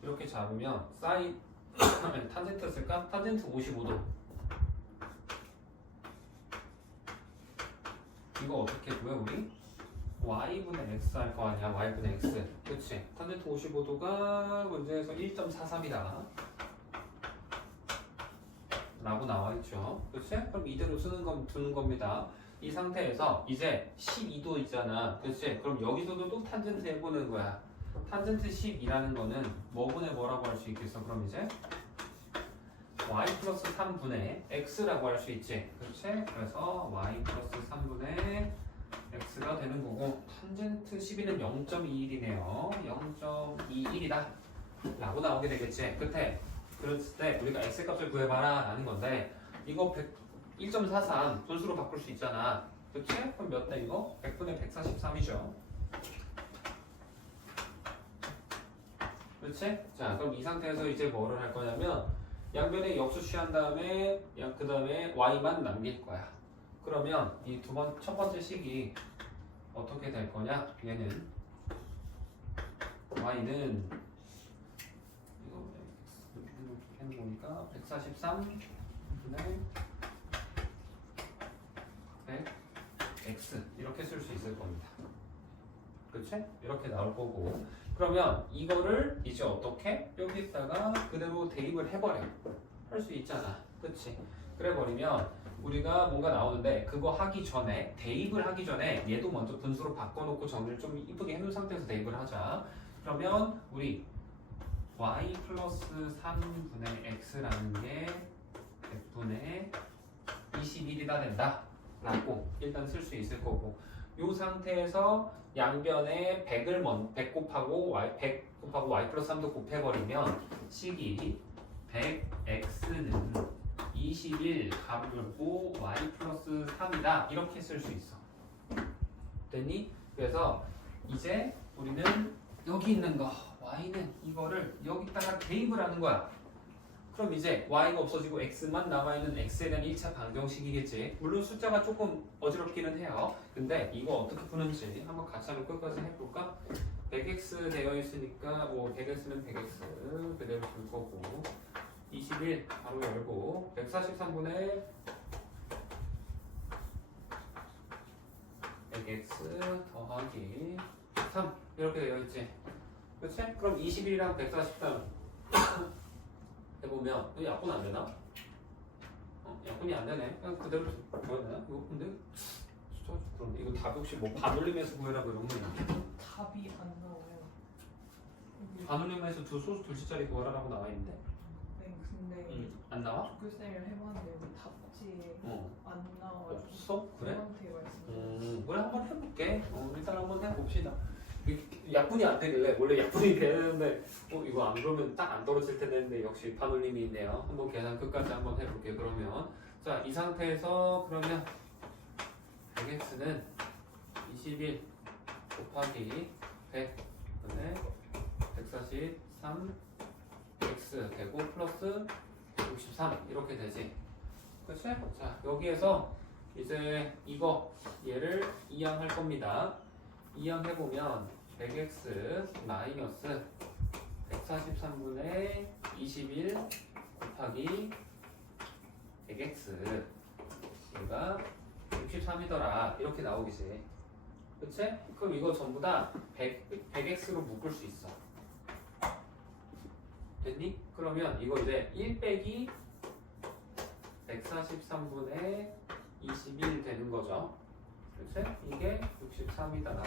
이렇게 잡으면 사인 아니, 탄젠트 쓸까? 탄젠트 55도 이거 어떻게 구해 우리? y분의 x 할 거 아니야. y분의 x. 그치? 탄젠트 55도가 문제에서 1.43이다 라고 나와있죠. 그치? 그럼 이대로 두는 겁니다. 이 상태에서 이제 12도 있잖아. 그치? 그럼 여기서도 또 탄젠트 해보는 거야. 탄젠트 10이라는 거는 뭐분의 뭐라고 할 수 있겠어? 그럼 이제 y 플러스 3분의 x라고 할 수 있지. 그렇지? 그래서 y 플러스 3분의 x가 되는 거고 탄젠트 12는 0.21이네요. 0.21이다 라고 나오게 되겠지. 끝에 그랬을 때 우리가 x 값을 구해봐라 라는 건데 이거 1.43 분수로 바꿀 수 있잖아. 그렇지? 그럼 몇 대 이거? 100분의 143이죠. 그렇지? 자, 그럼 이 상태에서 이제 뭐를 할 거냐면 양변에 역수 취한 다음에 그 다음에 y만 남길 거야. 그러면 이 첫 번째 식이 어떻게 될 거냐? 얘는 y는 이거 이렇게 하는 거니까 143분의 100x 이렇게 쓸 수 있을 겁니다. 그치? 이렇게 나올 거고 그러면 이거를 이제 어떻게? 여기다가 그대로 대입을 해버려. 할 수 있잖아. 그치? 그래 버리면 우리가 뭔가 나오는데 그거 하기 전에 대입을 하기 전에 얘도 먼저 분수로 바꿔놓고 정리를 좀 이쁘게 해놓은 상태에서 대입을 하자. 그러면 우리 y 플러스 3분의 x라는 게 100분의 21이다 된다 라고 일단 쓸 수 있을 거고 이 상태에서 양변에 100 곱하고 y 플러스 3도 곱해버리면 식이 100x는 21 가로 열고 y 플러스 3이다 이렇게 쓸 수 있어. 됐니? 그래서 이제 우리는 여기 있는 거 y는 이거를 여기다가 대입을 하는 거야. 그럼 이제 y가 없어지고 x만 남아있는 x에 대한 1차 방정식이겠지. 물론 숫자가 조금 어지럽기는 해요. 근데 이거 어떻게 푸는지 한번 같이 한번 끝까지 해볼까? 100x 되어 있으니까 뭐 100x는 100x 그대로 줄 거고 21 바로 열고 143분의 100x 더하기 3 이렇게 되어 있지. 그치? 그럼 21이랑 143 해보면 이거 약분 안 되나? 약분이 안 되네. 그냥 그대로 줘야 되나? 이거 근데 진짜 그런데 이거 답이 혹시 뭐 반올림에서 구해라 뭐 이런 거 있나? 답이 안 나와요. 반올림에서 두 소수 둘째짜리 구하라라고 나와 있는데. 네, 근데 안 나와? 조글쌤을 해봤는데 왜 답지 안 나와가지고 없어? 그래? 저한테 말씀. 그래 한번 해볼게. 일단 한번 해봅시다. 약분이 안 되길래 원래 약분이 되는데 이거 안 그러면 딱 안 떨어질 텐데 했는데 역시 반올림이 있네요. 한번 계산 끝까지 한번 해볼게. 그러면 자 이 상태에서 그러면 100x는 21 곱하기 100 분의 143 x 되고 플러스 63 이렇게 되지. 그치? 자 여기에서 이제 이거 얘를 이항할 겁니다. 이항해보면 100x 마이너스 143분의 21 곱하기 100x 얘가 63이더라 이렇게 나오겠지. 그치? 그럼 이거 전부 다 100x로 묶을 수 있어. 됐니? 그러면 이거 이제 1 빼기 143분의 21 되는 거죠. 그치? 이게 63이다.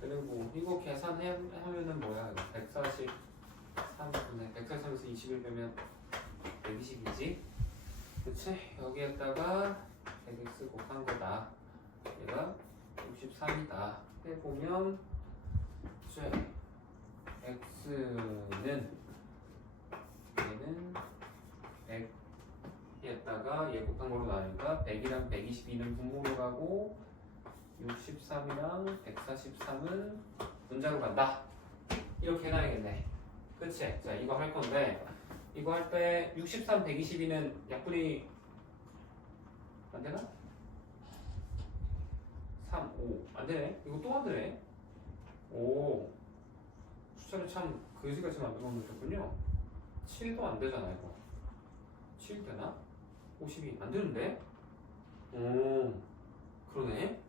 되는 거고 이거 계산하면은 뭐야? 143분의 143에서 21 빼면 120이지? 그치? 여기에다가 100x 곱한 거다. 얘가 63이다. 해보면 이제 x는 얘는 100에다가 얘 곱한 거로 나니까 100이랑 122는 분모로 가고 63이랑 143은 분자로 간다. 이렇게 해놔야겠네. 그치? 자 이거 할 건데 이거 할 때 63, 122는 약분이 안 되나? 3, 5. 안 되네. 이거 또 안 되네. 오. 숫자를 참 그지같이 만들어 놓으셨군요. 7도 안 되잖아, 이거. 7 되나? 52. 안 되는데? 오. 그러네.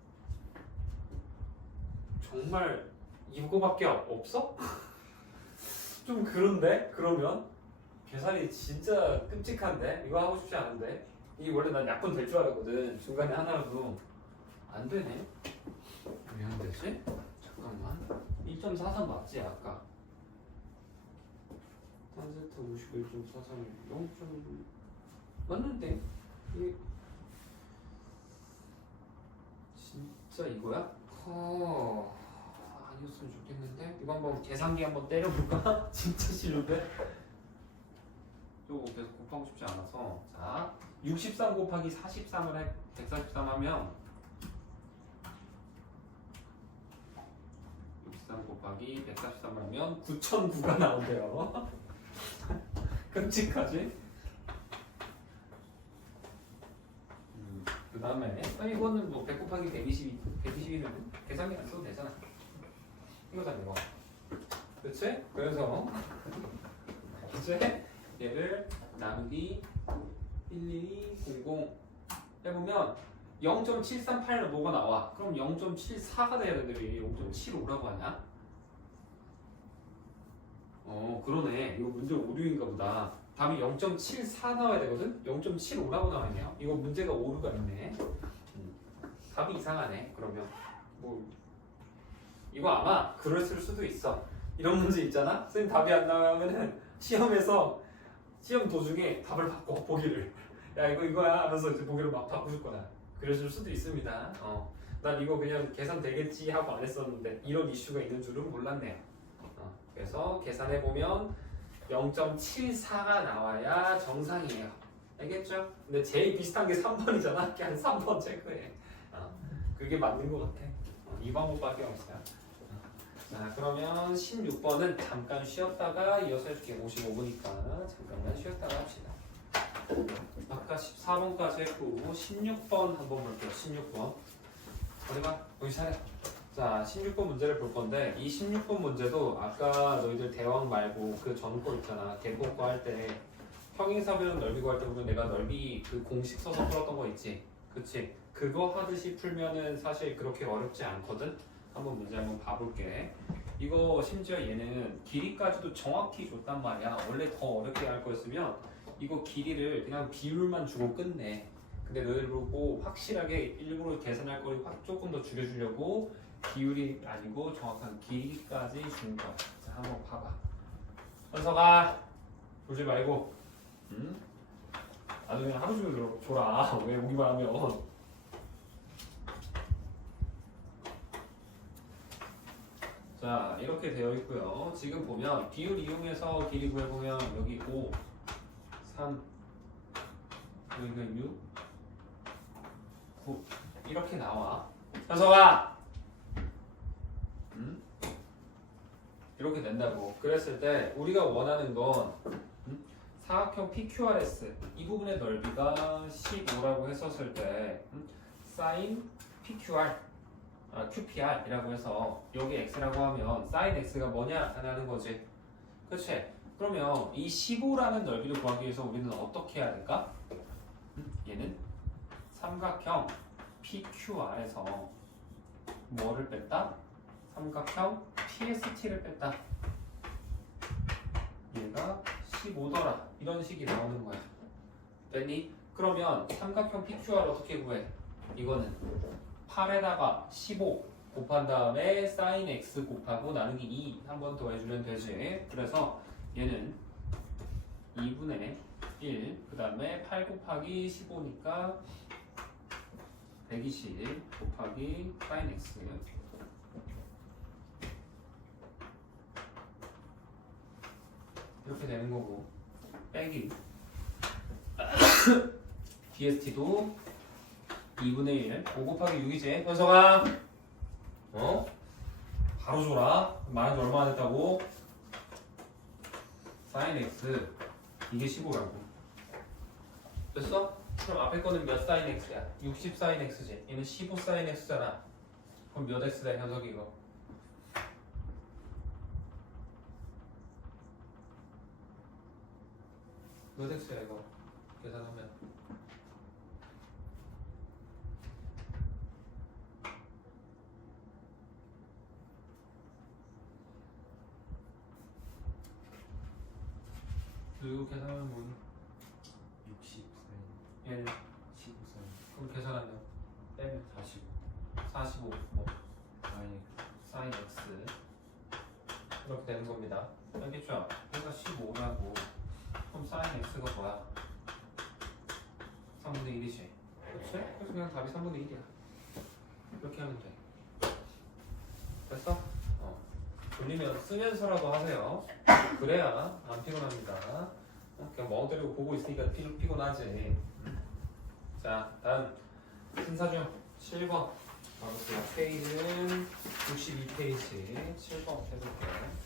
정말 이거밖에 없어? 좀 그런데? 그러면? 계산이 진짜 끔찍한데? 이거 하고 싶지 않은데? 이게 원래 난 약분 될 줄 알았거든. 중간에 하나라도 안 되네. 왜 안 되지? 잠깐만. 1.43 맞지 아까? 탄세트 51.43 0. 맞는데? 이게 진짜 이거야? 아니었으면 좋겠는데? 이거 한번 계산기 한번 때려볼까? 진짜 싫은데? 또 계속 곱하고 싶지 않아서 자 63 곱하기 43을 해 143 하면 63 곱하기 143을 하면 9009가 나온대요. 끔찍하지? 그 다음에 이거는 뭐 100 곱하기 122는 계산기 안 써도 되잖아. 이거잖아 이거. 그치? 그래서 이제 얘를 나누기 12200 해보면 0.738은 뭐가 나와? 그럼 0.74가 돼야 되는데 왜 0.75라고 하냐? 그러네. 이거 문제 오류인가 보다. 답이 0.74 나와야 되거든? 0.75라고 나와있네요. 이거 문제가 오류가 있네. 답이 이상하네. 그러면 뭐 이거 아마 그랬을 수도 있어. 이런 문제 있잖아? 선생님 답이 안 나오면은 시험에서 시험 도중에 답을 바꿔 보기를 야 이거야 하면서 이제 보기를 막 바꾸실 거야. 그랬을 수도 있습니다. 난 이거 그냥 계산 되겠지 하고 안 했었는데 이런 이슈가 있는 줄은 몰랐네요. 그래서 계산해 보면 0.74가 나와야 정상이에요. 알겠죠? 근데 제일 비슷한 게 3번이잖아. 그냥 3번 체크해. 그게 맞는 것 같아. 이 방법밖에 없어요. 자 그러면 16번은 잠깐 쉬었다가 이어서 해줄게. 55분이니까 잠깐만 쉬었다가 합시다. 아까 14번까지 했고 16번 한번 볼게요. 16번 어디 봐? 여기 차례. 자 16번 문제를 볼 건데 이 16번 문제도 아까 너희들 대왕 말고 그 전 거 있잖아. 개봉 거 할 때 평행사변 넓이 구할 때 보면 내가 넓이 그 공식 써서 풀었던 거 있지? 그치? 그거 하듯이 풀면은 사실 그렇게 어렵지 않거든? 한번 문제 한번 봐볼게. 이거 심지어 얘는 길이까지도 정확히 줬단 말이야. 원래 더 어렵게 할 거였으면 이거 길이를 그냥 비율만 주고 끝내. 근데 너희들 보고 확실하게 일부러 계산할 거를 조금 더 줄여주려고 비율이 아니고 정확한 길이까지 준 거야. 자, 한번 봐봐. 현서가 보지 말고, 응? 아주 그냥 하루 종일 줘라. 왜 오기만 하면. 자, 이렇게 되어 있고요. 지금 보면 비율 이용해서 길이 구해보면 여기 5, 3, 여기가 6, 9 이렇게 나와. 현서가! 이렇게 된다고. 그랬을 때 우리가 원하는 건 사각형 PQRS 이 부분의 넓이가 15라고 했었을 때 sin PQR QPR이라고 해서 여기 X라고 하면 sin X가 뭐냐 라는 거지. 그치? 그러면 이 15라는 넓이를 구하기 위해서 우리는 어떻게 해야 될까? 얘는 삼각형 PQR에서 뭐를 뺐다? 삼각형 PST를 뺐다. 얘가 15더라. 이런 식이 나오는 거야. 뺐니? 그러면 삼각형 PQR 어떻게 구해? 이거는 8에다가 15 곱한 다음에 sin x 곱하고 나누기 2 한 번 더 해주면 되지. 그래서 얘는 2분의 1, 그 다음에 8 곱하기 15니까 120 곱하기 sin x 이렇게 되는 거고, 빼기 DST도 2분의 1, 5 곱하기 6이지. 현서가 바로 줘라. 말한 지 얼마나 됐다고? sin x 이게 15라고. 됐어? 그럼 앞에 거는 몇 sin x야? 60 sin x지. 얘는 15 sin x잖아. 그럼 몇 x다 현석이 이거? 몇 x야 이거? 계산하면 이거 계산하면 뭐니? 60사인 얘는 15사인 그럼 계산하면 빼면 45 뭐 사인 sin x 이렇게 되는 겁니다. 알겠죠? 얘가 15라고. 그럼 sin x가 뭐야? 3분의 1이지. 그치? 그래서 그냥 답이 3분의 1이야. 이렇게 하면 돼. 됐어? 돌리면 쓰면서라도 하세요. 그래야 안 피곤합니다. 그냥 멍 때리고 보고 있으니까 피곤하지. 자, 다음 신사중 7번. 가볼게요. 페이지는 62페이지 7번 해볼게요.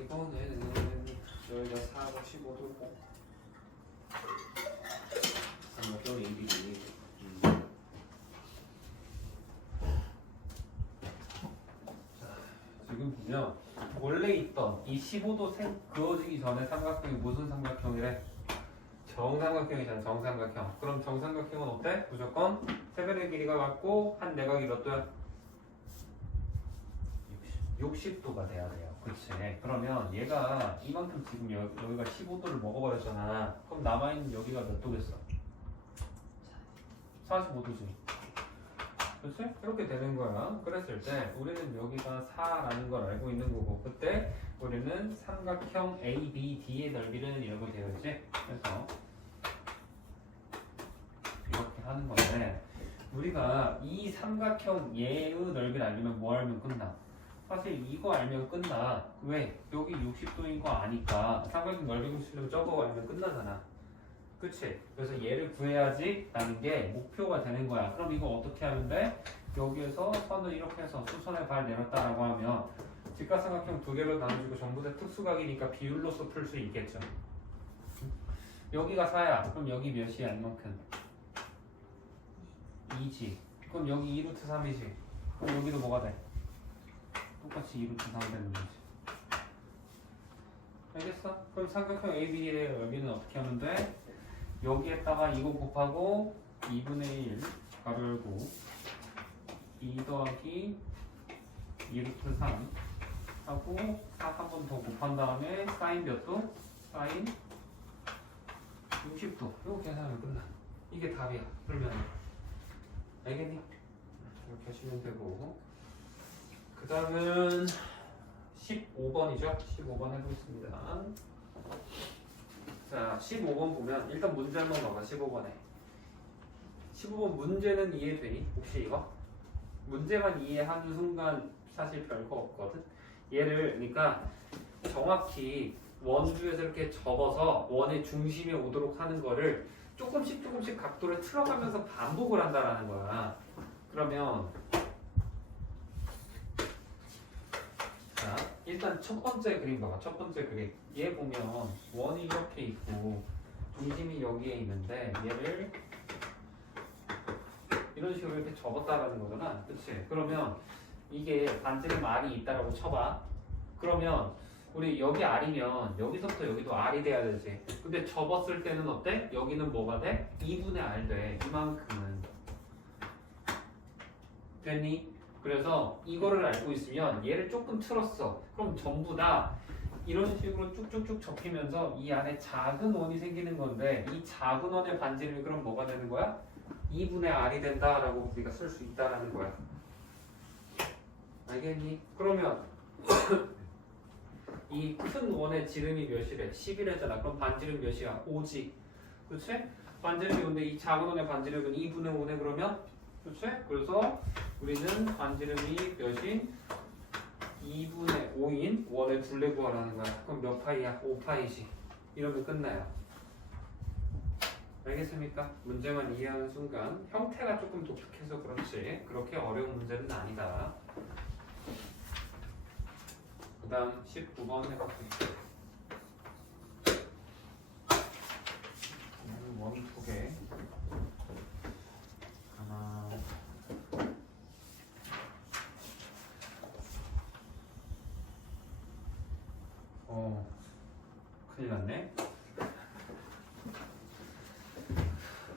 이번에는 여기가 4고 15도 꼭 삼각형 ABD. 지금 보면 원래 있던 이 15도 그어지기 전에 삼각형이 무슨 삼각형이래? 정삼각형이잖아. 정삼각형. 그럼 정삼각형은 어때? 무조건 세변의 길이가 같고 한 내각이 몇 도야? 60도가 돼야 돼요. 그치? 그러면 얘가 이만큼 지금 여기가 15도를 먹어버렸잖아. 그럼 남아있는 여기가 몇 도겠어? 45도지. 그치? 이렇게 되는 거야. 그랬을 때 우리는 여기가 4라는 걸 알고 있는 거고, 그때 우리는 삼각형 ABD의 넓이를 이렇게 되어 있지. 그래서 이렇게 하는 건데, 우리가 이 삼각형 얘의 넓이를 알면 뭐 알면 끝나? 사실 이거 알면 끝나. 왜? 여기 60도인 거 아니까 삼각형 넓이 구하려면 저거 알면 끝나잖아. 그치? 그래서 얘를 구해야지 라는 게 목표가 되는 거야. 그럼 이거 어떻게 하면 돼? 여기에서 선을 이렇게 해서 수선에 발 내렸다라고 하면 직각삼각형 두 개를 나눠주고 전부 다 특수각이니까 비율로서 풀 수 있겠죠. 여기가 4야. 그럼 여기 몇이야? 이만큼 2지. 그럼 여기 2루트 3이지. 그럼 여기도 뭐가 돼? 똑같이 2루트 3 되는 거지. 알겠어? 그럼 삼각형 AB의 여기는 어떻게 하면 돼? 여기에다가 이거 곱하고 2분의 1 가로 열고 2 더하기 2루트 3 하고 4 한 번 더 곱한 다음에 사인 몇 도? 사인 60도. 이거 계산하면 끝나. 이게 답이야. 그러면 알겠니? 이렇게 하시면 되고 그 다음은 15번이죠. 15번 해보겠습니다. 자, 15번 보면 일단 문제 한번 봐봐. 15번에 15번 문제는 이해되니? 혹시 이거? 문제만 이해하는 순간 사실 별거 없거든. 얘를 그러니까 정확히 원주에서 이렇게 접어서 원의 중심에 오도록 하는 거를 조금씩 각도를 틀어가면서 반복을 한다라는 거야. 그러면 자, 일단 첫 번째 그림 봐봐. 첫 번째 그림. 얘 보면 원이 이렇게 있고 중심이 여기에 있는데 얘를 이런 식으로 이렇게 접었다라는 거잖아. 그치? 그러면 이게 반지름 R이 있다라고 쳐봐. 그러면 우리 여기 R이면 여기서부터 여기도 R이 돼야 되지. 근데 접었을 때는 어때? 여기는 뭐가 돼? 2분의 R 돼. 이만큼은. 됐니? 그래서 이거를 알고 있으면 얘를 조금 틀었어. 그럼 전부 다 이런 식으로 쭉쭉쭉 접히면서 이 안에 작은 원이 생기는 건데 이 작은 원의 반지름이 그럼 뭐가 되는 거야? 2분의 R이 된다라고 우리가 쓸 수 있다라는 거야. 알겠니? 그러면 이 큰 원의 지름이 몇이래? 11이잖아. 그럼 반지름 몇이야? 5지. 그치? 반지름이 5인데 이 작은 원의 반지름은 2분의 5네 그러면? 그치? 그래서 우리는 반지름이 몇인? 2분의 5인 원의 둘레 구하라는 거야. 그럼 몇 파이야? 5파이지. 이러면 끝나요. 알겠습니까? 문제만 이해하는 순간 형태가 조금 독특해서 그렇지 그렇게 어려운 문제는 아니다. 그 다음 19번 해볼게요. 원이 두 개. 하나. 큰일 났네.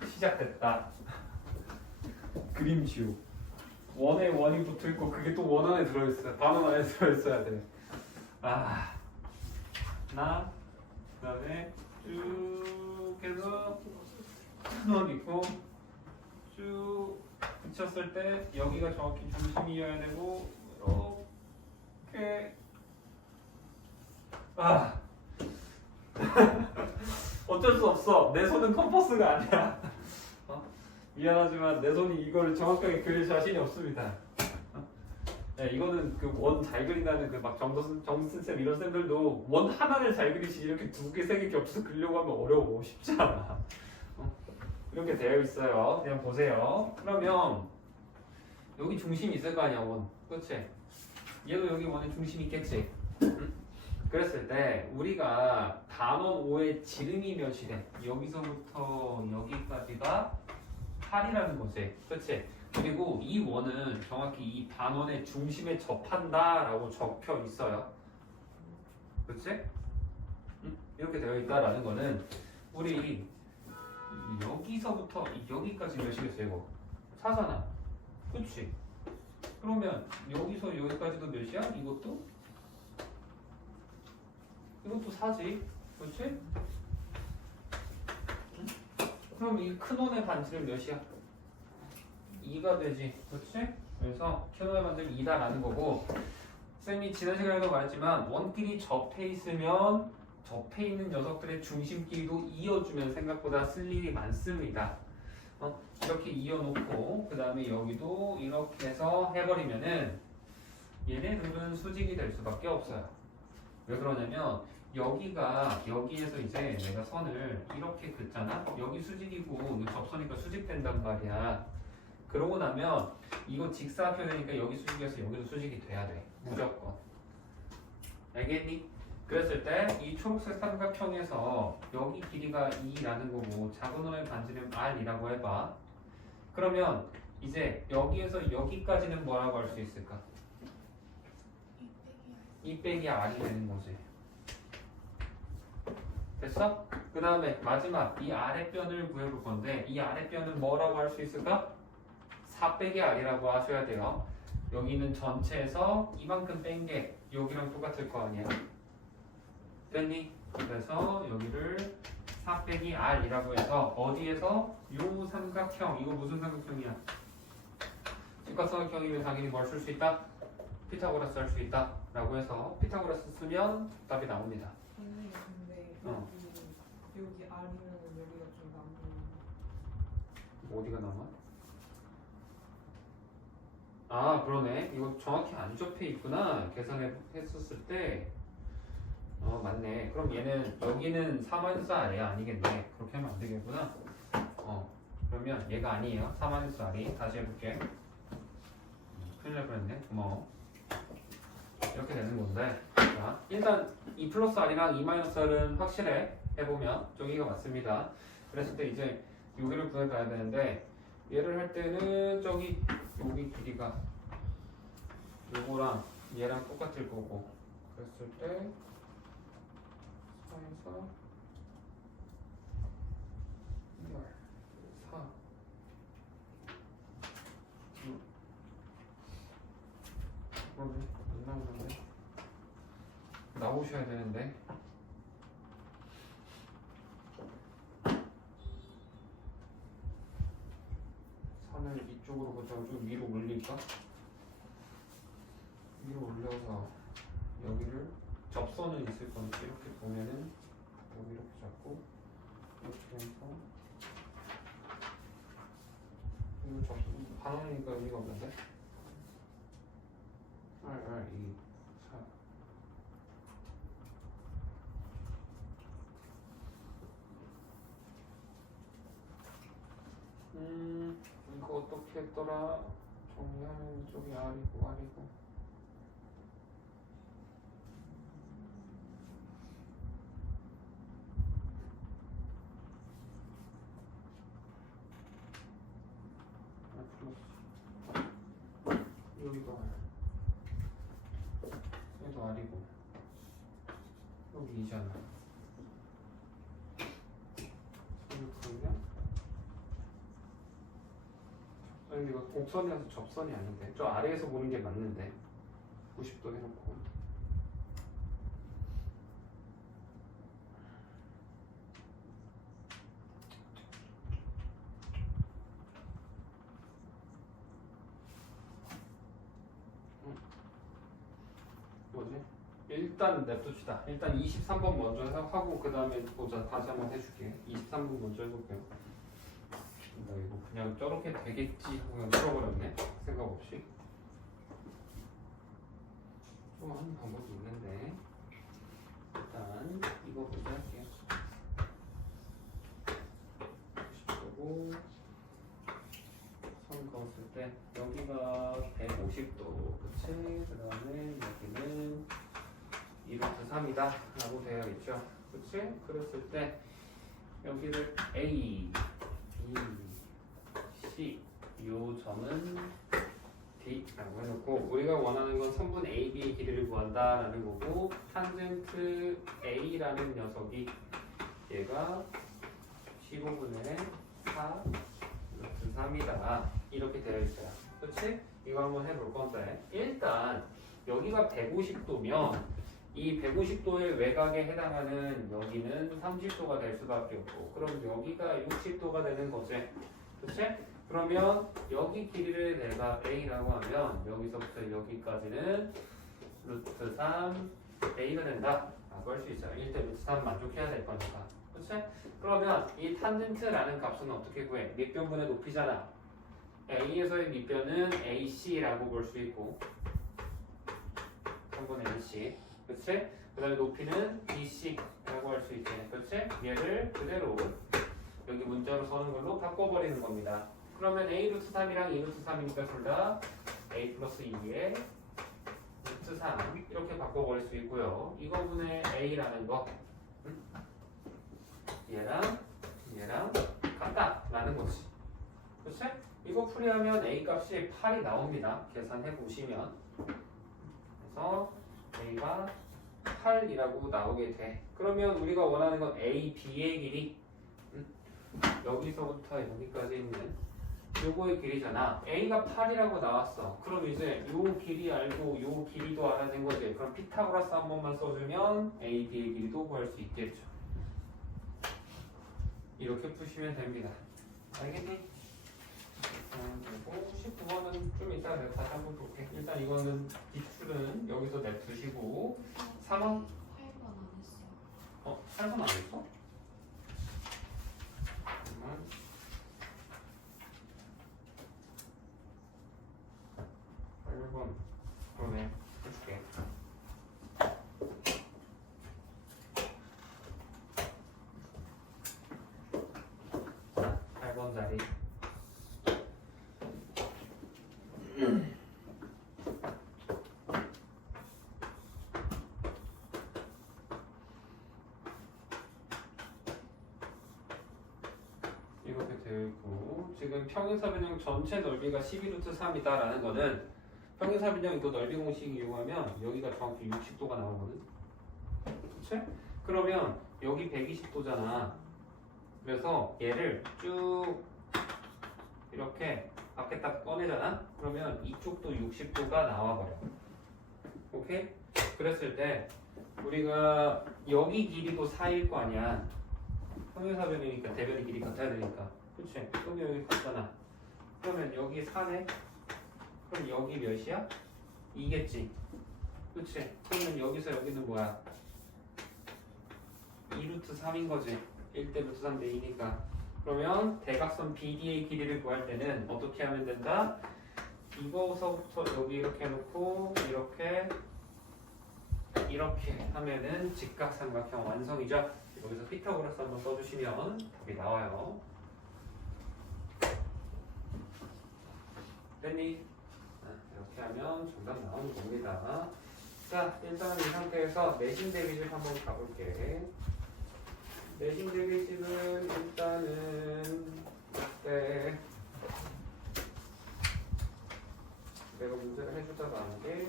시작됐다. 그림 지우. 원에 원이 붙어있고 그게 또 원 안에 들어있어요. 단원 안에 들어있어야 돼. 아, 나 그다음에 쭉 해서 큰 원 있고 쭉 붙였을 때 여기가 정확히 중심이어야 되고 이렇게 어쩔 수 없어. 내 손은 컴퍼스가 아니야. 미안하지만 내 손이 이걸 정확하게 그릴 자신이 없습니다. 네, 이거는 그 원 잘 그린다는 그 막 정순 쌤 이런 쌤들도 원 하나를 잘 그리지 이렇게 두 개, 세 개 겹쳐서 그리려고 하면 어려워. 쉽지 않아. 이렇게 되어 있어요. 그냥 보세요. 그러면 여기 중심이 있을 거 아니야, 원. 그렇지? 얘도 여기 원에 중심이 있겠지? 응? 그랬을 때 우리가 단원 5의 지름이 몇이래? 여기서부터 여기까지가 8이라는 거지. 그렇지? 그리고 이 원은 정확히 이 단원의 중심에 접한다라고 적혀 있어요. 그렇지? 응? 이렇게 되어 있다라는 거는 우리 여기서부터 여기까지 몇이겠어요? 이거 4잖아. 그렇지? 그러면 여기서 여기까지도 몇이야? 이것도 4지. 그렇지? 응? 그럼 이 큰 원의 반지름 몇이야? 2가 되지. 그렇지? 그래서 큰 원의 반지름 2다라는 거고 쌤이 지난 시간에도 말했지만 원끼리 접해 있으면 접해 있는 녀석들의 중심끼리도 이어주면 생각보다 쓸 일이 많습니다. 이렇게 이어놓고 그 다음에 여기도 이렇게 해서 해버리면은 얘네들은 수직이 될 수밖에 없어요. 왜 그러냐면 여기에서 이제 내가 선을 이렇게 긋잖아. 여기 수직이고 접선이니까 수직된단 말이야. 그러고 나면 이거 직사각형이 되니까 여기 수직에서 여기도 수직이 돼야 돼. 무조건. 알겠니? 그랬을 때 이 초록색 삼각형에서 여기 길이가 2라는 거고 작은 원의 반지름 R이라고 해봐. 그러면 이제 여기에서 여기까지는 뭐라고 할 수 있을까? 2 빼기 r이 되는 거지. 됐어? 그 다음에 마지막 이 아랫변을 구해볼 건데 이 아랫변은 뭐라고 할 수 있을까? 4 빼기 r이라고 하셔야 돼요. 여기는 전체에서 이만큼 뺀 게 여기랑 똑같을 거 아니야. 됐니? 그래서 여기를 4 빼기 r이라고 해서 어디에서? 요 삼각형. 이거 무슨 삼각형이야? 직각삼각형이면 당연히 뭘 쓸 수 있다? 피타고라스 할 수 있다 라고 해서 피타고라스 쓰면 답이 나옵니다. 선생님 근데 여기 R이면 여기가 좀 남는. 어디가 남아? 아 그러네. 이거 정확히 안 접해 있구나. 계산했었을 때. 맞네. 그럼 얘는 여기는 4-R이 아니겠네. 그렇게 하면 안 되겠구나. 그러면 얘가 아니에요. 4-R이. 다시 해볼게. 큰일 날 뻔했네. 고마워. 이렇게 되는 건데, 자, 일단 2 플러스 R이랑 2 마이너스 R은 확실해. 해보면 저기가 맞습니다. 그랬을 때 이제 여기를 구해봐야 되는데 얘를 할 때는 저기 여기 길이가 요거랑 얘랑 똑같을 거고 그랬을 때 4에서 2R 4 그러네. 안 나오는데 나오셔야 되는데 산을 이쪽으로 보자. 좀 위로 올릴까? 위로 올려서 여기를 접선은 있을 건데 이렇게 보면은 여기 이렇게 잡고 이렇게 해서 이거 접선 반원이니까 의미가 없는데 R 2 4 이거 어떻게 했더라? 정리하면 이쪽이 R이고 플러스 여기가 R 여기도 R이고 여기 2잖아. 그러면 아니 이거 곡선이라서 접선이 아닌데 저 아래에서 보는 게 맞는데 90도 해놓고 뭐지? 일단 냅둡시다. 일단 23번 먼저 하고 그 다음에 보자. 다시 한번 해줄게. 23번 먼저 해볼게요. 나 이거 그냥 저렇게 되겠지 하고 그냥 풀어버렸네. 생각 없이. 좀 하는 방법이 있는데 일단 이거 먼저 할게요. 90도고 선 그었을 때 여기가 150도 그치? 그 다음에 여기는 2루트 3이다 라고 되어 있죠. 그치? 그랬을 때 여기를 A, B, C 요 점은 D라고 해놓고 우리가 원하는 건 선분 AB의 길이를 구한다 라는 거고 탄젠트 A라는 녀석이 얘가 15분의 4 루트 3이다 이렇게 되어 있어요. 그치? 이거 한번 해볼 건데 일단 여기가 150도면 이 150도의 외곽에 해당하는 여기는 30도가 될 수밖에 없고 그럼 여기가 60도가 되는 거지. 그치? 그러면 여기 길이를 내가 A라고 하면 여기서부터 여기까지는 루트 3 A가 된다 라고 할 수 있어요. 1대 루트 3 만족해야 될 거니까. 그치? 그러면 이 탄젠트라는 값은 어떻게 구해? 밑변분의 높이잖아. A에서의 밑변은 AC라고 볼 수 있고 3분의 AC 그치? 그 다음에 높이는 BC라고 할 수 있지. 그치? 얘를 그대로 여기 문자로 써는 걸로 바꿔버리는 겁니다. 그러면 A 루트 3이랑 2 루트 3이니까 둘 다 A 플러스 2에 루트 3 이렇게 바꿔버릴 수 있고요. 이거분의 A라는 거 얘랑 같다 라는 거지. 그치? 이거 풀이하면 A 값이 8이 나옵니다. 계산해 보시면 그래서 A가 8이라고 나오게 돼. 그러면 우리가 원하는 건 A, B의 길이 여기서부터 여기까지 있는 요거의 길이잖아. A가 8이라고 나왔어. 그럼 이제 요 길이 알고 요 길이도 알아낸 거지. 그럼 피타고라스 한 번만 써주면 A, B의 길이도 구할 수 있겠죠. 이렇게 푸시면 됩니다. 알겠니? 그리고 19번은 좀 이따 내가 다시 한번 볼게. 일단 이거는 기출은 여기서 냅두시고 3번? 8번 안 했어요. 8번 안 했어? 잠깐만. 8번 그러네. 해줄게. 8번 자리. 이렇게 되어 있고 지금 평행사변형 전체 넓이가 12루트 3이다라는 거는 평행사변형 이거 넓이 공식 이용하면 여기가 정확히 60도가 나오거든. 그치? 그러면 여기 120도잖아. 그래서 얘를 쭉 이렇게 밖에 딱 꺼내잖아. 그러면 이쪽도 60도가 나와버려. 오케이? 그랬을 때 우리가 여기 길이도 4일 거 아니야. 평행사변이니까 대변의 길이 같아야 되니까. 그치? 그럼 여기 같잖아. 그러면 여기 4네? 그럼 여기 몇이야? 2겠지. 그치? 그러면 여기서 여기는 뭐야? 2루트 3인 거지. 1대 루트 3 대 2니까. 그러면 대각선 BD의 길이를 구할 때는 어떻게 하면 된다? 이거서부터 여기 이렇게 해놓고 이렇게 하면은 직각삼각형 완성이죠. 여기서 피타고라스 한번 써주시면 답이 나와요. 됐니? 이렇게 하면 정답 나오는 겁니다. 자, 일단 이 상태에서 내신 대비집 한번 가볼게. 내신 대비집은 일단은 이때 내가 문제를 해주다가 한 게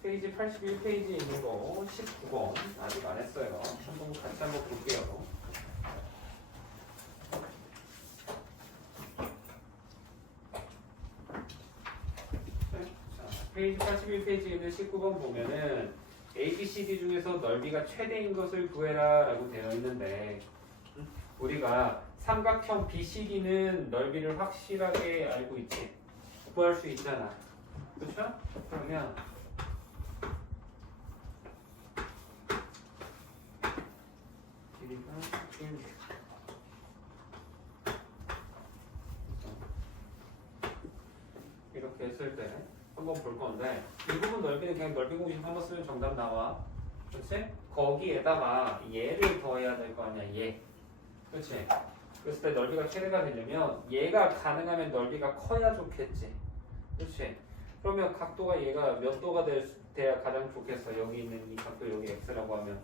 페이지 81페이지에 있는 거 19번 아직 안 했어요. 한번 같이 한번 볼게요. 페이지 81페이지에 있는 19번 보면은 ABCD 중에서 넓이가 최대인 것을 구해라 라고 되어 있는데 우리가 삼각형 BCD는 넓이를 확실하게 알고 있지. 구할 수 있잖아. 그렇죠? 그러면 길이가 1 이렇게 했을 때 한번 볼 건데 이 부분 넓이는 그냥 넓이 공식 한번 쓰면 정답 나와. 그렇지? 거기에다가 얘를 더해야 될 거 아니야. 얘. 그렇지? 그랬을 때 넓이가 최대가 되려면 얘가 가능하면 넓이가 커야 좋겠지. 그렇지? 그러면 각도가 얘가 몇 도가 돼야 가장 좋겠어. 여기 있는 이 각도 여기 x라고 하면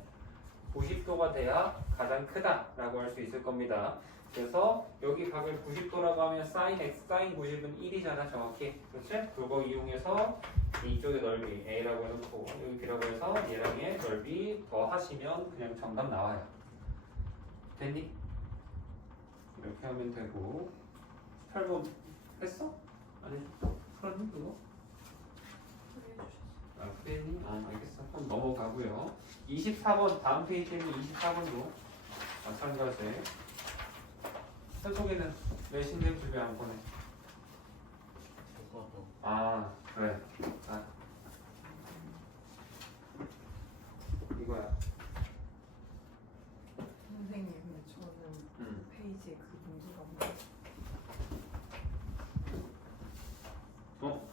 90도가 돼야 가장 크다라고 할 수 있을 겁니다. 그래서 여기 각을 90도라고 하면 sin x, sin 90은 1이잖아 정확히. 그렇지? 그거 이용해서 이쪽의 넓이 a라고 해놓고 여기 b라고 해서 얘랑 얘 넓이 더 하시면 그냥 정답 나와요. 됐니? 이렇게 하면 되고 8번 했어? 아니 풀었니 그거? 아 풀었니? 아 알겠어. 그럼 넘어가고요. 24번 다음 페이지에 있는 24번도 마찬가지. 현속에는 내신들 집에 안 보내. 저거도 아 그래. 아 이거야. 선생님, 근데 저는 페이지에 그 문제가 없어요.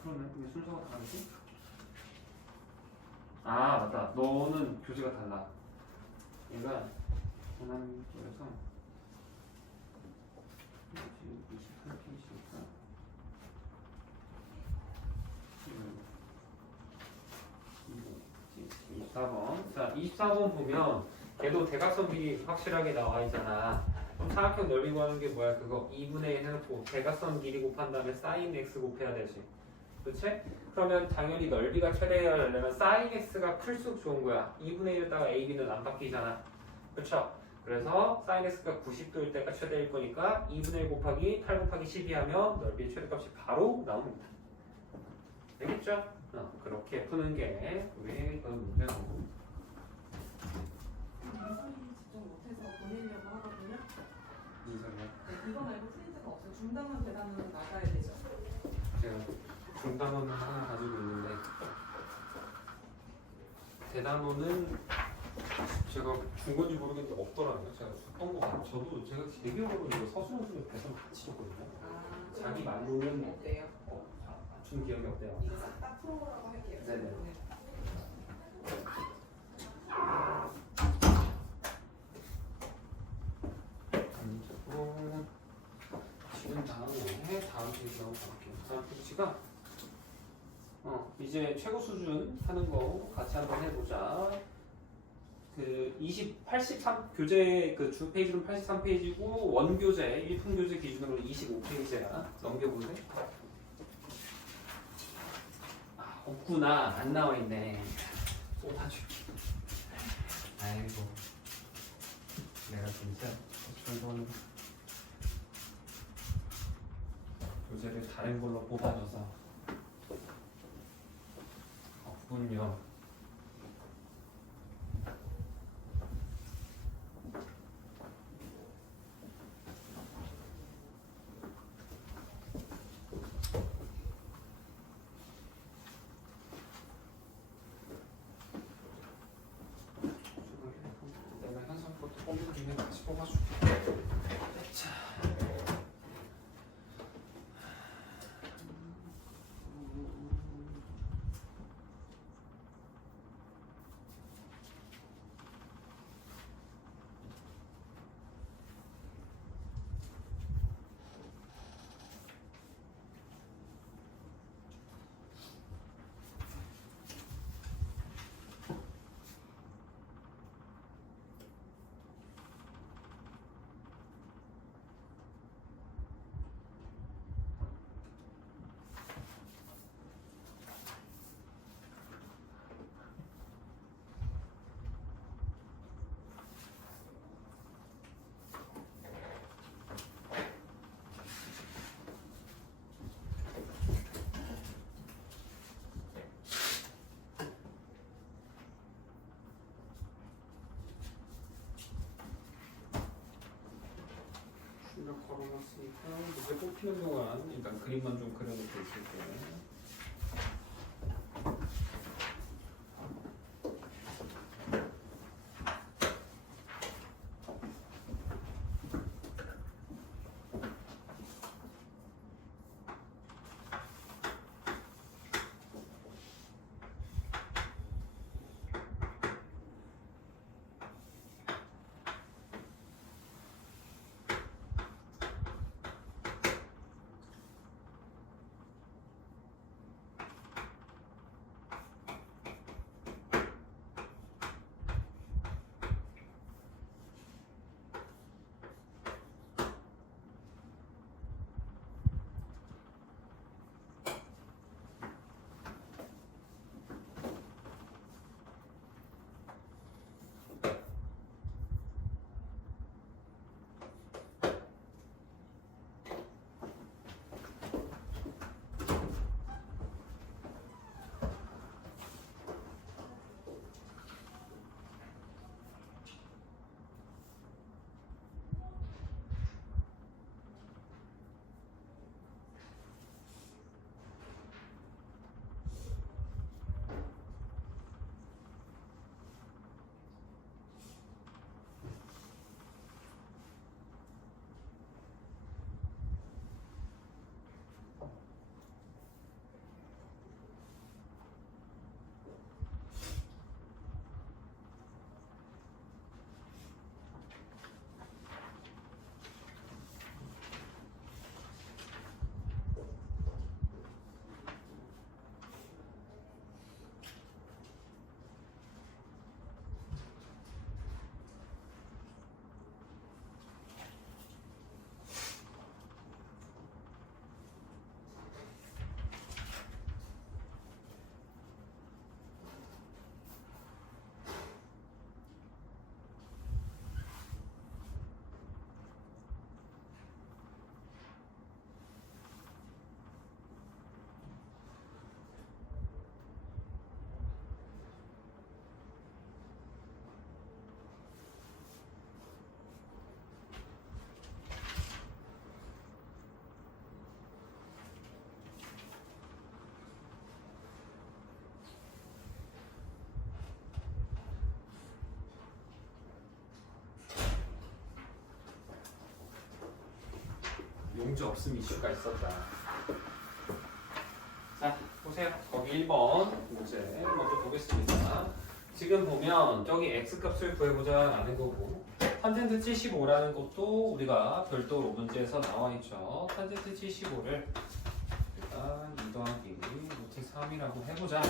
그러네. 왜 순서가 다르지? 아 맞다. 너는 교재가 달라. 얘가 고난도에서 28페이지니까 24번. 자, 24번 보면 걔도 대각선 길이 확실하게 나와 있잖아. 그럼 사각형 넓이 구하는 게 뭐야? 그거 2분의 1 해놓고 대각선 길이 곱한 다음에 sin x 곱해야 되지. 그렇지? 그러면 당연히 넓이가 최대하려면 sin x가 클수록 좋은 거야. 2분의 1에다가 ab는 안 바뀌잖아. 그렇죠? 그래서 sin x가 90도일 때가 최대일 거니까 2분의 1 곱하기 8 곱하기 12 하면 넓이의 최대값이 바로 나옵니다. 되겠죠? 그렇게 푸는 게 우리의 문제고. 직접 못해서 보내려고 하거든요. 무슨 소리야? 네, 이거 말고 프린트가 없어요. 중단원 대단원 나가야 되죠. 제가 중단원을 하나 가지고 있는데 대단원은 제가 준 건지 모르겠는데 없더라고요. 제가 줬던 거 같아요. 저도 제가 대기업으로 이거 서술형수를 배송 같이 줬거든요. 자기 말로는 어때요? 준 기억이 없대요. 이거 싹 다 풀어보라고 할게요. 네네. 네. 그리고 지금 다음 페이지로 갈게요. 다음 페이지가 이제 최고 수준 하는 거 같이 한번 해보자. 그 83 교재 그 주 페이지는 83페이지고 원교재 1품 교재 기준으로 25페이지야. 넘겨볼래? 없구나. 안 나와 있네. 쏟아줄게. 아이고. 내가 진짜 이거는 교재를 다른 걸로 뽑아줘서 없군요. 내가 현상 것도 뽑는 김에 같이 뽑아줄게. 자. 출력 걸어놨으니까 이제 뽑히는 동안 일단 그림만 좀 그려놓고 있을게요. 없음 이슈가 있었다. 자, 보세요. 거기 1번 문제 먼저 보겠습니다. 지금 보면 저기 x값을 구해보자라는 거고 탄젠트 75라는 것도 우리가 별도로 문제에서 나와 있죠. 탄젠트 75를 일단 2 더하기 루트 3이라고 해보자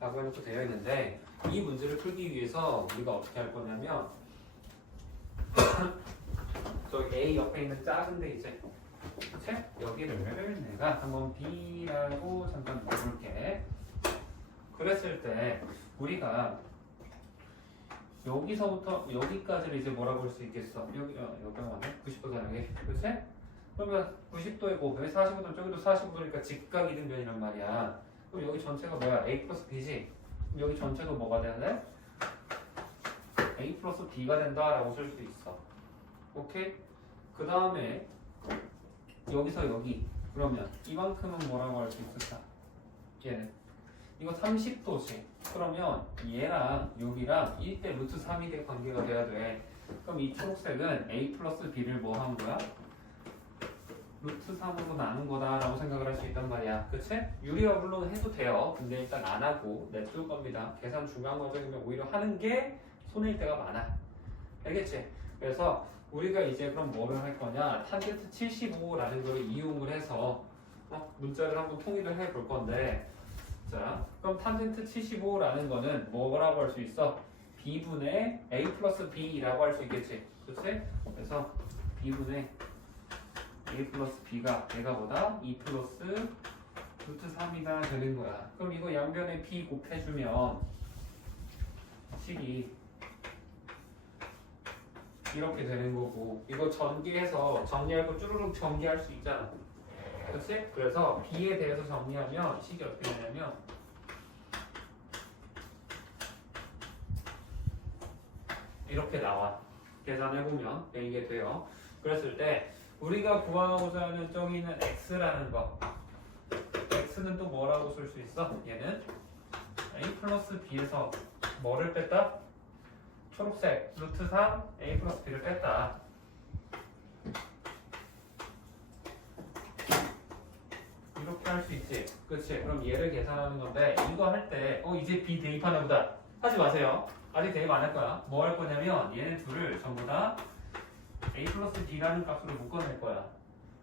라고 해놓고 되어 있는데 이 문제를 풀기 위해서 우리가 어떻게 할 거냐면 저기 A 옆에 있는 작은데 이제 그치? 여기를 내가 한번 B라고 잠깐 넣어볼게. 그랬을 때 우리가 여기서부터 여기까지를 이제 뭐라고 볼 수 있겠어? 여기가 맞네? 90도잖아 여기 그치? 그러면 90도이고 여기 45도 저기도 45도니까 직각 이등변이란 말이야. 그럼 여기 전체가 뭐야? A 플러스 B지? 그럼 여기 전체도 뭐가 돼야 돼? A 플러스 B가 된다라고 쓸 수 있어. 오케이? 그 다음에 여기서 여기 그러면 이만큼은 뭐라고 할 수 있을까? 얘는 이거 30도지. 그러면 얘랑 여기랑 1대 루트 3이 될 관계가 돼야 돼. 그럼 이 초록색은 A 플러스 B를 뭐 한 거야? 루트 3으로 나눈 거다라고 생각을 할 수 있단 말이야. 그치? 유리화 물론 해도 돼요. 근데 일단 안 하고 냅둘 겁니다. 계산 중간 과정이면 오히려 하는 게 손해일 때가 많아. 알겠지? 그래서 우리가 이제 그럼 뭐를 할 거냐? 탄젠트 75라는 걸 이용을 해서 문자를 한번 통일을 해 볼 건데 자, 그럼 탄젠트 75라는 거는 뭐라고 할 수 있어? B분의 A 플러스 B라고 할 수 있겠지? 그치? 그래서 B분의 A 플러스 B가 얘가 보다 2 플러스 루트 3이다 되는 거야. 그럼 이거 양변에 B 곱해주면 식이 이렇게 되는 거고 이거 전기해서 정리할 거 쭈루룩 정리할 수 있잖아. 그렇지? 그래서 B에 대해서 정리하면 식이 어떻게 되냐면 이렇게 나와. 계산해보면 이게 돼요. 그랬을 때 우리가 구하고자 하는 저기는 x라는 거 x는 또 뭐라고 쓸 수 있어? 얘는 a 플러스 b에서 뭐를 뺐다? 초록색 루트 3 a 플러스 b를 뺐다. 이렇게 할 수 있지. 그치? 그럼 얘를 계산하는 건데 이거 할 때 이제 b 대입하나 보다 하지 마세요. 아직 대입 안 할 거야. 뭐 할 거냐면 얘네 둘을 전부 다 a 플러스 b라는 값으로 묶어낼 거야.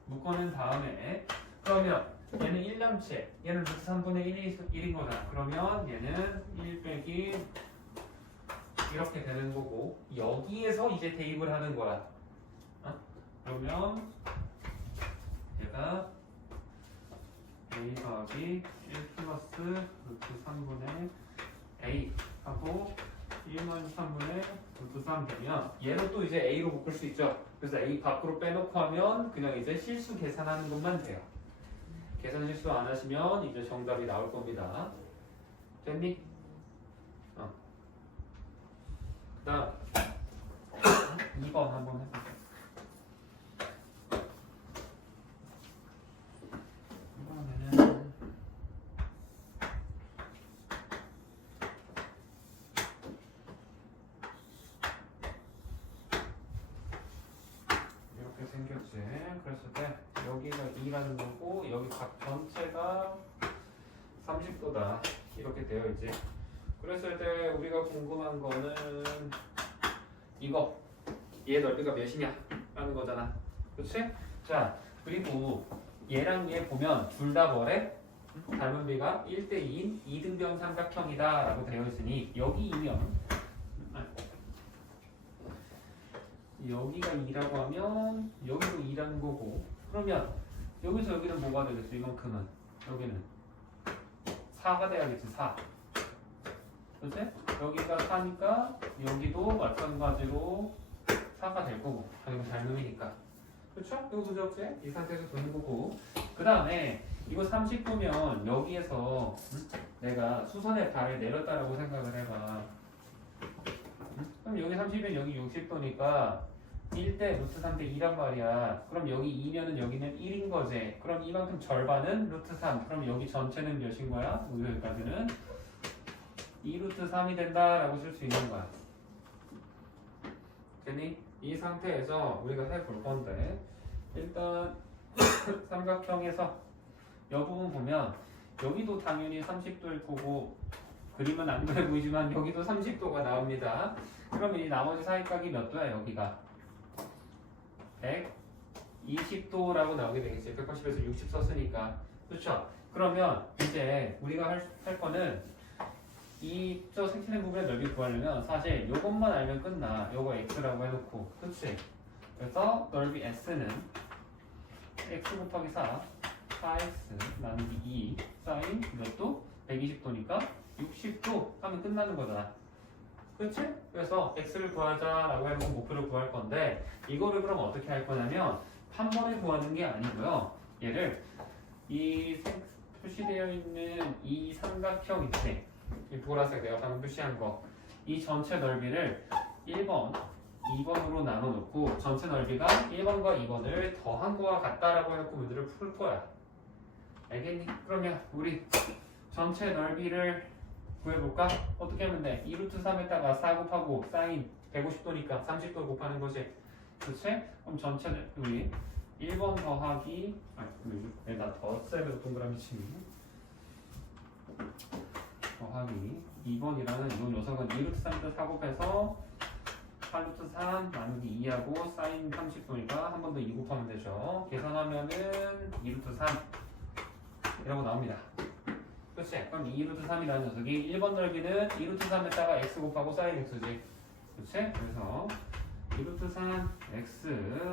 묶어낸 다음에 그러면 얘는 1남체 얘는 루트 3분의 1인 거잖아. 그러면 얘는 1 빼기 이렇게 되는 거고 여기에서 이제 대입을 하는 거야. 그러면 얘가 a 더하기 1 플러스 루트 3분의 a 하고 1-3분의 루트 3 되면 얘로 또 이제 a로 묶을 수 있죠. 그래서 a 밖으로 빼놓고 하면 그냥 이제 실수 계산하는 것만 돼요. 계산 실수 안 하시면 이제 정답이 나올 겁니다. 됐니? 그 다음 2번 한번 해볼게요. 이번에는 이렇게 생겼지. 그랬을 때 여기가 2라는 거고 여기 각 전체가 30도다 이렇게 되어 있지. 그랬을 때 우리가 궁금한 거는 이거 얘 넓이가 몇이냐 라는 거잖아. 그치? 자 그리고 얘랑 얘 보면 둘 다 뭐래? 닮은 비가 1대2인 2등변 삼각형이다 라고 되어 있으니 여기이면 여기가 2라고 하면 여기도 2라는 거고 그러면 여기서 여기는 뭐가 되겠어? 이만큼은 여기는 4가 돼야겠지. 4 그치? 여기가 4니까 여기도 마찬가지로 4가 될 거고 당연히 닮음이니까 그쵸? 이거 문제 없지? 이 상태에서 되는 거고 그 다음에 이거 30도면 여기에서 내가 수선의 발을 내렸다라고 생각을 해봐. 그럼 여기 30이면 여기 60도니까 1대 루트 3대 2란 말이야. 그럼 여기 2면은 여기는 1인 거지. 그럼 이만큼 절반은 루트 3. 그럼 여기 전체는 몇인 거야? 여기까지는 2 루트 3이 된다라고 쓸 수 있는 거야. 됐니? 이 상태에서 우리가 해볼 건데 일단 삼각형에서 이 부분 보면 여기도 당연히 30도일 거고 그림은 안 그래 보이지만 여기도 30도가 나옵니다. 그러면 이 나머지 사이각이 몇 도야 여기가? 120도라고 나오게 되겠지. 180에서 60 썼으니까. 그렇죠? 그러면 이제 우리가 할 거는 이저 생체된 부분의 넓이 구하려면 사실 요것만 알면 끝나. 요거 x라고 해놓고. 그치? 그래서 넓이 s는 x 곱하기 4 4x 나누기 2 사인 몇 도? 120도니까 60도 하면 끝나는 거잖아. 그치? 그래서 x를 구하자라고 해놓고 목표를 구할 건데 이거를 그럼 어떻게 할 거냐면 한 번에 구하는 게 아니고요. 얘를 이 표시되어 있는 이 삼각형 있지? 이 보라색 내가 방금 표시한 거 이 전체 넓이를 1번, 2번으로 나눠놓고 전체 넓이가 1번과 2번을 더한 거와 같다라고 해놓고 문제를 풀 거야. 알겠니? 그러면 우리 전체 넓이를 구해볼까? 어떻게 하면 돼? 2루트 3에다가 4 곱하고 사인 150도니까 30도 곱하는 거지. 그치? 그럼 전체 우리 1번 더하기 내가 더 써야 동그라미 치면 더하기 2번이라는 이 녀석은 2루트 3에다 4 곱해서 8루트 3 나누기 2하고 사인 30도니까 한 번 더 2 곱하면 되죠. 계산하면은 2루트 3 이라고 나옵니다. 그치? 그럼 2루트 3이라는 녀석이 1번 넓이는 2루트 3에다가 x 곱하고 사인 x지. 그치? 그래서 2루트 3 x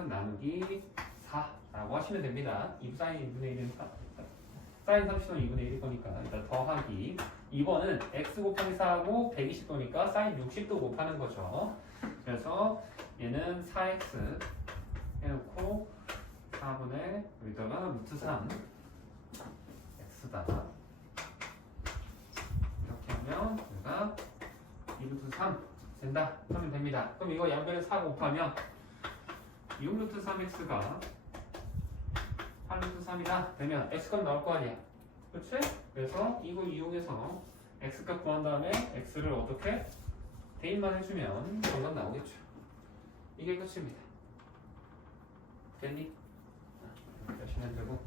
나누기 4라고 하시면 됩니다. 2 사인 2분의 1은 사인 30도는 2분의 1일 거니까 일단 더하기 2번은 x 곱하기 4하고 120도니까 사인 60도 곱하는 거죠. 그래서 얘는 4x 해놓고 4분의 여기다가 루트 3 x다 이렇게 하면 여기가 2루트 3 된다 하면 됩니다. 그럼 이거 양변에 4 곱하면 6루트 3x가 8루트 3이다 되면 x값 나올 거 아니야. 그치? 그래서 이거 이용해서 x값 구한 다음에 x를 어떻게? 대입만 해주면 정답 나오겠죠. 이게 끝입니다. 됐니? 이렇게 하시면 되고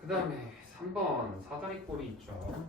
그 다음에 3번 사다리 꼴이 있죠.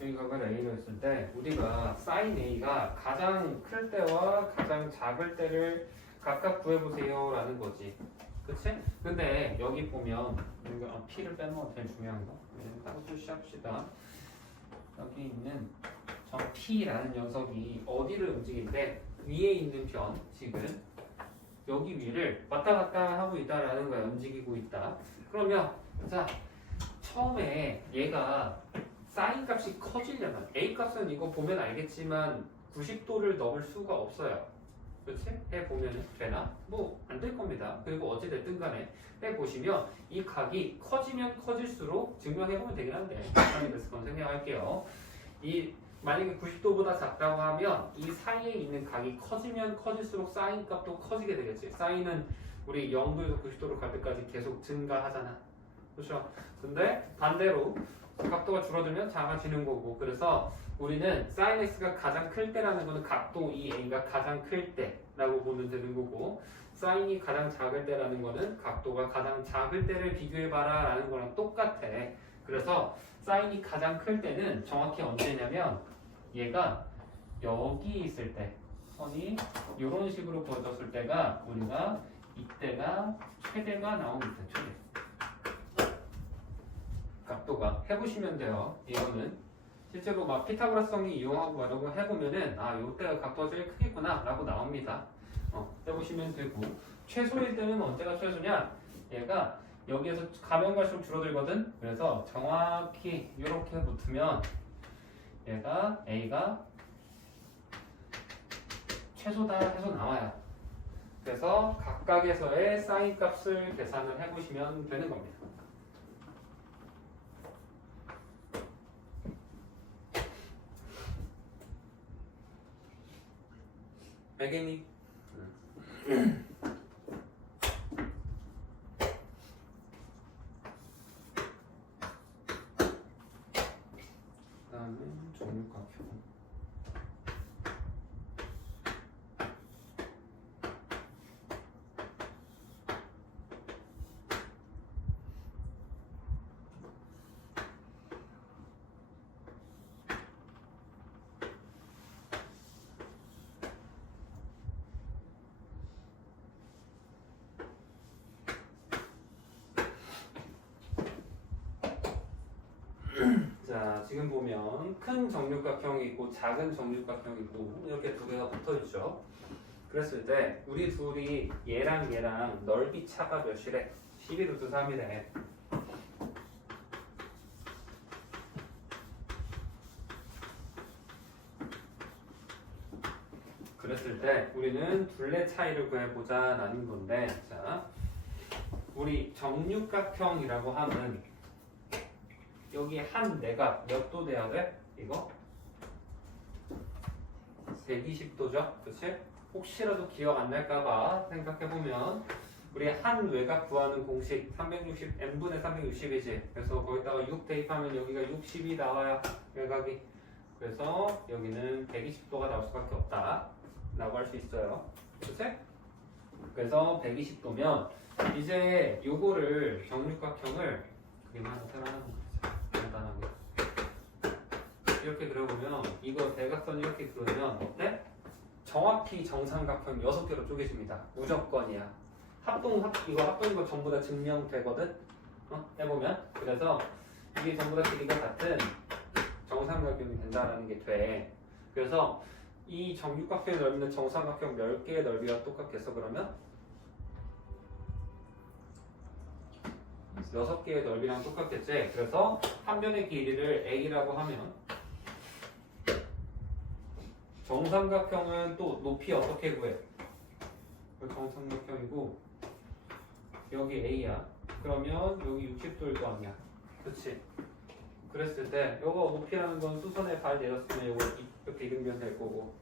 여기가 A로 했을 때 우리가 sin A가 가장 클 때와 가장 작을 때를 각각 구해보세요 라는 거지. 그치? 근데 여기 보면 이거 P를 빼는 건 제일 중요한 거. 따로 표시합시다. 여기 있는 저 P라는 녀석이 어디를 움직이는데 위에 있는 변 지금 여기 위를 왔다 갔다 하고 있다라는 거야. 움직이고 있다. 그러면 자 처음에 얘가 사인 값이 커지려면 A 값은 이거 보면 알겠지만 90도를 넘을 수가 없어요. 그렇지? 해보면 되나? 뭐 안 될 겁니다. 그리고 어찌됐든 간에 해보시면 이 각이 커지면 커질수록 증명해보면 되긴 한데 그래서 그건 생략할게요. 이 만약에 90도보다 작다고 하면 이 사이에 있는 각이 커지면 커질수록 사인 값도 커지게 되겠지. 사인은 우리 0도에서 90도로 갈 때까지 계속 증가하잖아. 그렇죠? 근데 반대로 각도가 줄어들면 작아지는 거고 그래서 우리는 sin x가 가장 클 때라는 거는 각도 이 a가 가장 클 때라고 보면 되는 거고 sin이 가장 작을 때라는 거는 각도가 가장 작을 때를 비교해봐라 라는 거랑 똑같아. 그래서 sin이 가장 클 때는 정확히 언제냐면 얘가 여기 있을 때 선이 이런 식으로 그어졌을 때가 우리가 이때가 최대가 나옵니다. 최대. 각도가 해보시면 돼요. 이거는 실제로 막 피타고라스 정리 이용하고 이런 거 해보면은 아 요때가 각도가 제일 크겠구나 라고 나옵니다. 해보시면 되고 최소일 때는 언제가 최소냐? 얘가 여기에서 가면 갈수록 줄어들거든. 그래서 정확히 이렇게 붙으면 얘가 A가 최소다 해서 나와요. 그래서 각각에서의 사인 값을 계산을 해보시면 되는 겁니다. 알겠니? 그다음에 정육각형. 자, 지금 보면 큰 정육각형이 있고 작은 정육각형이 있고 이렇게 두 개가 붙어 있죠. 그랬을 때 우리 둘이 얘랑 넓이 차가 몇이래? 12루트 3이래. 그랬을 때 우리는 둘의 차이를 구해보자 라는 건데, 자, 우리 정육각형이라고 하면 여기 한 내각 몇 도 돼야 돼? 이거? 120도죠? 그치? 혹시라도 기억 안 날까봐 생각해보면 우리 한 외곽 구하는 공식 360 n분의 360이지. 그래서 거기다가 6 대입하면 여기가 60이 나와요, 외곽이. 그래서 여기는 120도가 나올 수밖에 없다 라고 할 수 있어요. 그치? 그래서 120도면 이제 요거를 정육각형을 그림 하나 새로 하는 거죠. 간단하게 이렇게 그려보면 이거 대각선 이렇게 그리면 어때? 정확히 정삼각형 6개로 쪼개집니다. 무조건이야. 이거 합동인 거 전부 다 증명되거든? 해보면. 그래서 이게 전부 다 길이가 같은 정삼각형이 된다라는 게 돼. 그래서 이 정육각형의 넓이는 정삼각형 10개의 넓이와 똑같겠어, 그러면? 6개의 넓이랑 똑같겠지? 그래서 한 변의 길이를 A라고 하면 정삼각형은 또 높이 어떻게 구해? 정삼각형이고 여기 A야. 그러면 여기 60도일 거 아니야. 그치? 그랬을 때 이거 높이라는 건 수선에 발 내렸으면 이거 이렇게 이등변 될 거고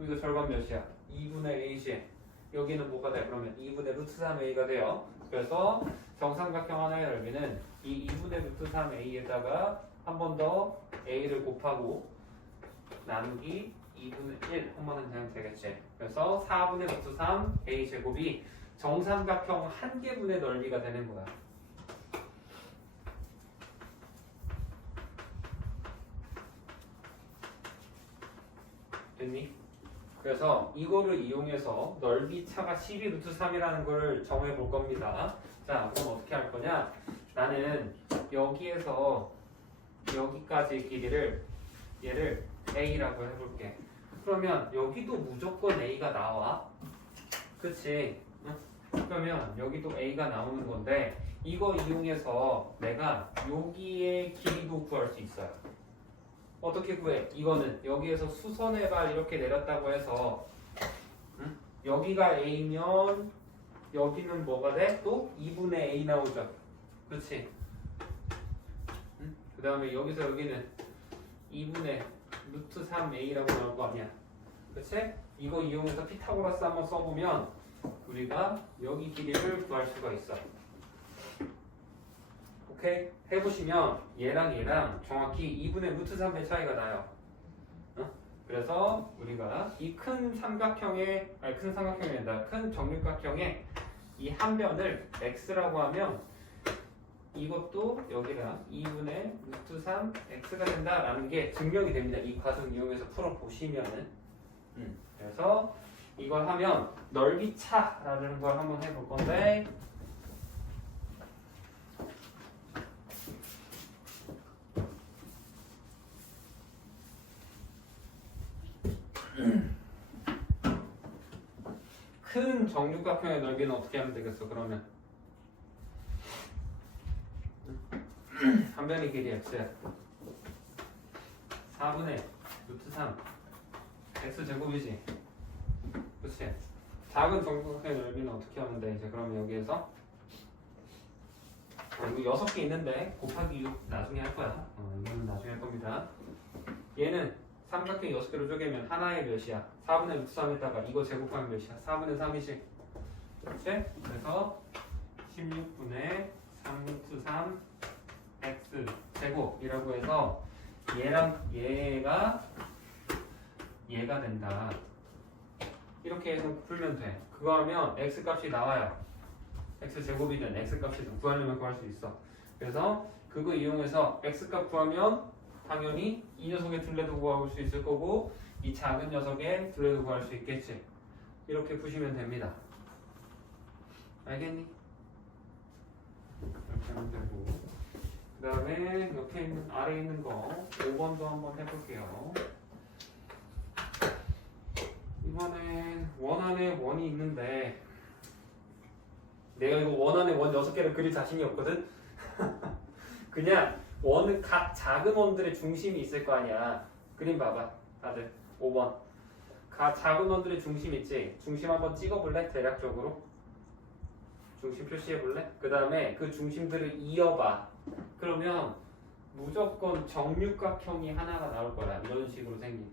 이거 절반 몇이야? 2분의 A지. 여기는 뭐가 돼? 그러면 2분의 루트 3A가 돼요. 그래서 정삼각형 하나의 넓이는 이 2분의 루트 3A에다가 한 번 더 A를 곱하고 나누기 2분의 1 한번 하면 되겠지. 그래서 4분의 루트 3 A 제곱이 정삼각형 한 개분의 넓이가 되는 거야. 됐니? 그래서 이거를 이용해서 넓이 차가 12 루트 3이라는 걸 정해 볼 겁니다. 자, 그럼 어떻게 할 거냐? 나는 여기에서 여기까지 길이를 얘를 A라고 해볼게. 그러면 여기도 무조건 A가 나와. 그치? 응? 그러면 여기도 A가 나오는 건데 이거 이용해서 내가 여기의 길이도 구할 수 있어요. 어떻게 구해? 이거는 여기에서 수선의 발 이렇게 내렸다고 해서 응? 여기가 A면 여기는 뭐가 돼? 또 2분의 A 나오죠. 그렇지? 응? 그 다음에 여기서 여기는 2분의 루트 3A라고 나올 거 아니야. 그치? 이거 이용해서 피타고라스 한번 써보면 우리가 여기 길이를 구할 수가 있어. 오케이? 해보시면 얘랑 정확히 2분의 루트 3의 차이가 나요. 그래서 우리가 이 큰 삼각형의 큰 삼각형이 아니라 큰 정육각형의 이 한 변을 x라고 하면 이것도 여기랑 2분의 루트 3 x가 된다라는 게 증명이 됩니다. 이 과정 이용해서 풀어보시면은 그래서 이걸 하면 넓이 차라는 걸 한번 해볼 건데 큰 정육각형의 넓이는 어떻게 하면 되겠어? 그러면 한 변의 길이 x야. 4분의 루트 3 x 제곱이지. 그치? 작은 정육각형의 넓이는 어떻게 하면 돼? 이제 그러면 여기에서 이거 6개 있는데 곱하기 6 나중에 할 거야. 이거는 나중에 할 겁니다. 얘는 삼각형 6개로 쪼개면 하나에 몇이야? 4분의 루트 3에다가 이거 제곱하면 몇이야? 4분의 3이지. 그렇지? 그래서 16분의 3 루트 3 x 제곱이라고 해서 얘랑 얘가 된다. 이렇게 해서 풀면 돼. 그거 하면 x 값이 나와요. x 제곱이든 x 값이 구하려면 구할 수 있어. 그래서 그거 이용해서 x 값 구하면 당연히 이 녀석의 둘레도 구할 수 있을 거고 이 작은 녀석의 둘레도 구할 수 있겠지. 이렇게 푸시면 됩니다. 알겠니? 이렇게 하면 되고 그 다음에 옆에 있는 아래에 있는 거 5번도 한번 해볼게요. 이번에 원 안에 원이 있는데 내가 이거 원 안에 원 6개를 그릴 자신이 없거든? 그냥 원은 각 작은 원들의 중심이 있을 거 아니야. 그림 봐봐 다들 5번 각 작은 원들의 중심 있지? 중심 한번 찍어볼래? 대략적으로 중심 표시해볼래? 그 다음에 그 중심들을 이어봐. 그러면 무조건 정육각형이 하나가 나올 거야. 이런 식으로 생긴.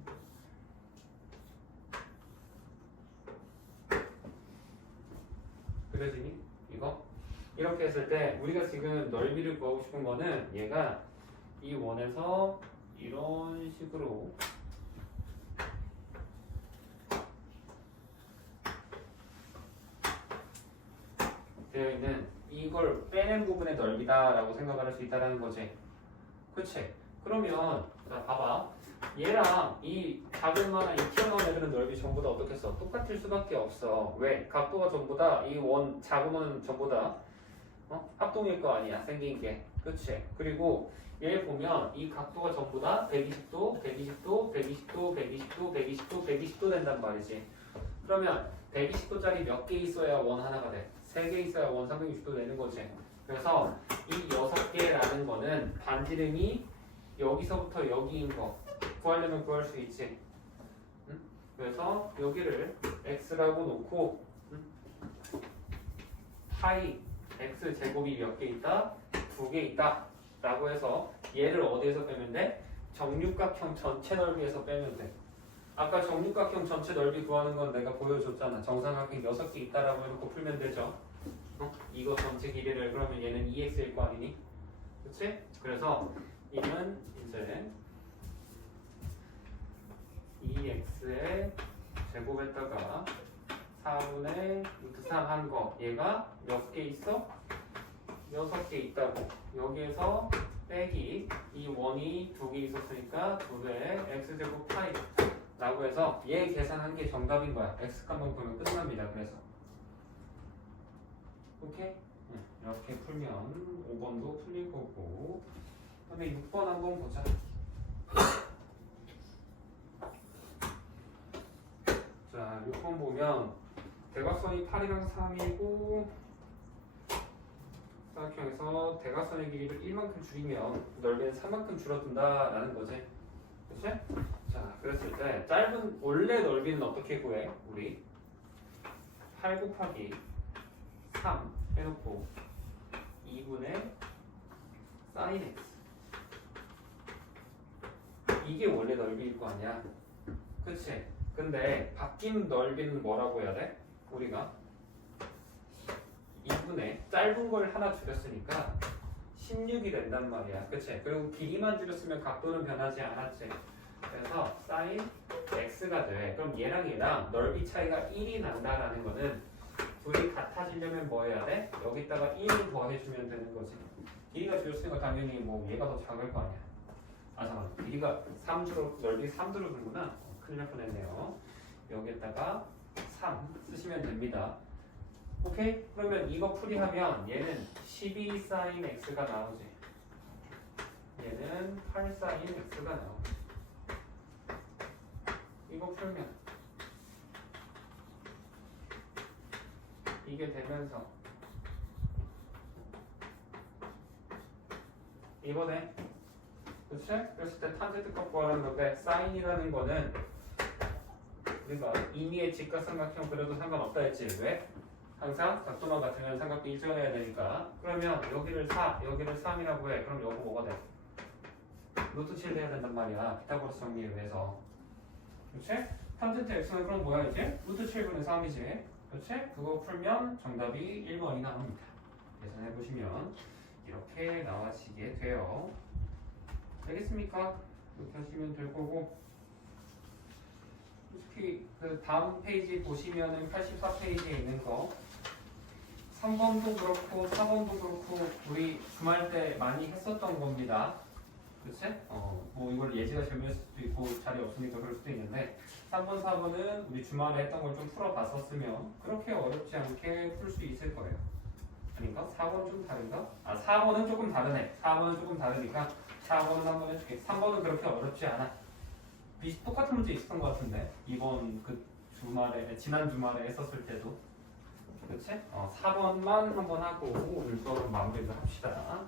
그려지니? 이거? 이렇게 했을 때 우리가 지금 넓이를 구하고 싶은 거는 얘가 이 원에서 이런 식으로 되어 있는 이걸 빼낸 부분의 넓이다라고 생각을 할 수 있다는 거지. 그치? 그러면 자 봐봐. 얘랑 이 작은 거나 이 튀어나온 애들은 넓이 전부 다 어떻게 써? 똑같을 수밖에 없어. 왜? 각도가 전부 다 이 원 작은 원은 전부 다 합동일 거 아니야 생긴 게. 그치? 그리고 얘 보면 이 각도가 전부 다 120도, 120도, 120도, 120도, 120도, 120도 된단 말이지. 그러면 120도짜리 몇 개 있어야 원 하나가 돼? 3개 있어야 원 360도 되는 거지. 그래서 이 6개라는 거는 반지름이 여기서부터 여기인 거 구하려면 구할 수 있지. 응? 그래서 여기를 x라고 놓고 파이 x 제곱이 몇 개 있다? 2개 있다 라고 해서 얘를 어디에서 빼면 돼? 정육각형 전체 넓이에서 빼면 돼. 아까 정육각형 전체 넓이 구하는 건 내가 보여줬잖아. 정삼각형 6개 있다라고 해놓고 풀면 되죠. 이거 전체 길이를 그러면 얘는 2x일 거 아니니? 그치? 그래서 이는 이제 2x의 제곱에다가 4분의 루트 3 한 거 얘가 몇 개 있어? 6개 있다고. 여기에서 빼기 이 원이 2개 있었으니까 2배의 x제곱 파이 라고 해서 얘 계산한 게 정답인 거야. x값만 보면 끝납니다. 그래서 오케이? 이렇게 풀면 5번도 풀릴 거고 그다음에 6번 한번 보자. 자 6번 보면 대각선이 8이랑 3이고 삼각형에서 대각선의 길이를 1만큼 줄이면 넓이는 3만큼 줄어든다라는 거지. 그치? 자 그랬을 때 짧은 원래 넓이는 어떻게 구해? 우리 8 곱하기 3 해놓고 2분의 sin x 이게 원래 넓이일 거 아니야. 그치? 근데 바뀐 넓이는 뭐라고 해야 돼? 우리가 2분의 짧은 걸 하나 줄였으니까 16이 된단 말이야. 그치? 그리고 길이만 줄였으면 각도는 변하지 않았지. 그래서 sin x가 돼. 그럼 얘랑 넓이 차이가 1이 난다라는 거는 둘이 같아지려면 뭐 해야 돼? 여기다가 1을 더해주면 되는 거지. 길이가 줄였으니까 당연히 뭐 얘가 더 작을 거 아니야. 아 잠깐만. 길이가 3주로 넓이 3 들어오는구나. 큰일 날 뻔했네요. 여기에다가 3 쓰시면 됩니다. 오케이? 그러면 이거 풀이하면 얘는 12 sin x가 나오지. 얘는 8 sin x가 나오지. 이거 풀면 이게 되면서 이거 돼. 그치? 그랬을 때 탄젠트 값 구하라는 건데 사인이라는 거는 우리가 임의의 직각삼각형 그래도 상관없다 했지. 왜? 항상 각도만 같으면 삼각도 일정해야 되니까. 그러면 여기를 4, 여기를 3이라고 해. 그럼 여기 뭐가 돼? 루트 7 돼야 된단 말이야. 피타고라스 정리에 의해서. 그렇지? 탄젠트 x는 그럼 뭐야 이제? 루트 7분의 3이지. 그렇지? 그거 풀면 정답이 1번이 나옵니다. 계산해 보시면 이렇게 나와지게 돼요. 되겠습니까? 이렇게 하시면 될 거고, 특히 그 다음 페이지 보시면은 84페이지에 있는 거 3번도 그렇고 4번도 그렇고 우리 주말 때 많이 했었던 겁니다. 그치? 뭐 이걸 예지가 재미있을 수도 있고 자리 없으니까 그럴 수도 있는데 3번, 4번은 우리 주말에 했던 걸 좀 풀어봤었으면 그렇게 어렵지 않게 풀 수 있을 거예요. 아닌가? 4번 좀 다른가? 4번은 조금 다르네. 4번은 조금 다르니까 4번은 한번 해줄게. 3번은 그렇게 어렵지 않아. 똑같은 문제 있었던 것 같은데 이번 그 주말에 지난 주말에 했었을 때도. 그렇지? 4번만 한번 하고 오늘 수업을 마무리를 합시다.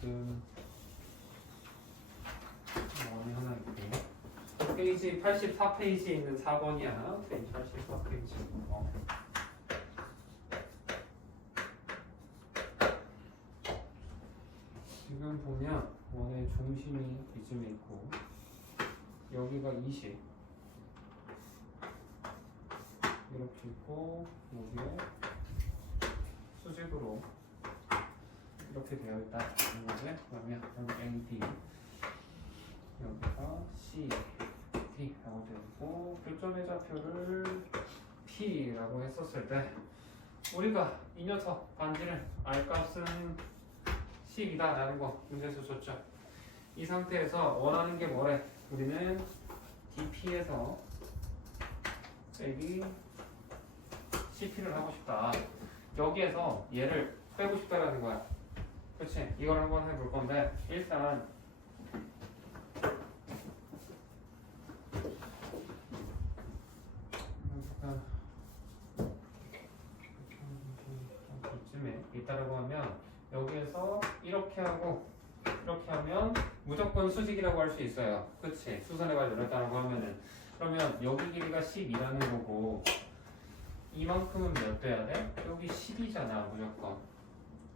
지금 원이 하나 있고 페이지 84페이지에 있는 4번이야. 페이지 84페이지. 지금 보면 원의 중심이 이쯤에 있고 여기가 20 이렇게 있고 여기에 수직으로 이렇게 되어 있다는 거지. 그러면 여기 A, B 여기가 C, D라고 되어 있고 교점의 좌표를 P라고 했었을 때 우리가 이 녀석 반지를 R값은 10이다라는 거 문제에서 줬죠. 이 상태에서 원하는 게 뭐래? 우리는 DP에서 빼기 CP를 하고 싶다. 여기에서 얘를 빼고 싶다라는 거야. 그렇지? 이걸 한번 해볼 건데 일단 이쯤에 있다라고 하면 여기에서 이렇게 하고 이렇게 하면 무조건 수직이라고 할 수 있어요. 그치? 수선의 발 열었다라고 하면은 그러면 여기 길이가 10이라는 거고 이만큼은 몇 돼야 돼? 여기 10이잖아 무조건.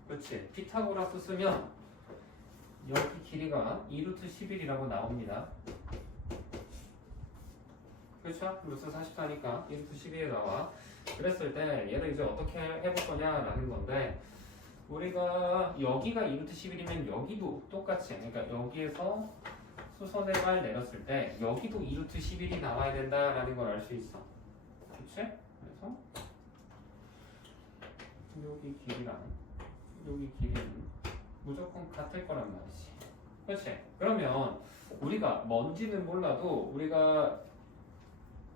그치? 피타고라스 쓰면 여기 길이가 2루트 11이라고 나옵니다. 그렇죠? 루트 44니까 2루트 11이 나와. 그랬을 때 얘를 이제 어떻게 해볼 거냐라는 건데 우리가 여기가 2루트 11이면 여기도 똑같이 그러니까 여기에서 수선의 발 내렸을 때 여기도 2루트 11이 나와야 된다라는 걸 알 수 있어. 그치? 그래서 여기 길이랑 여기 길이는 무조건 같을 거란 말이지. 그렇지? 그러면 우리가 뭔지는 몰라도 우리가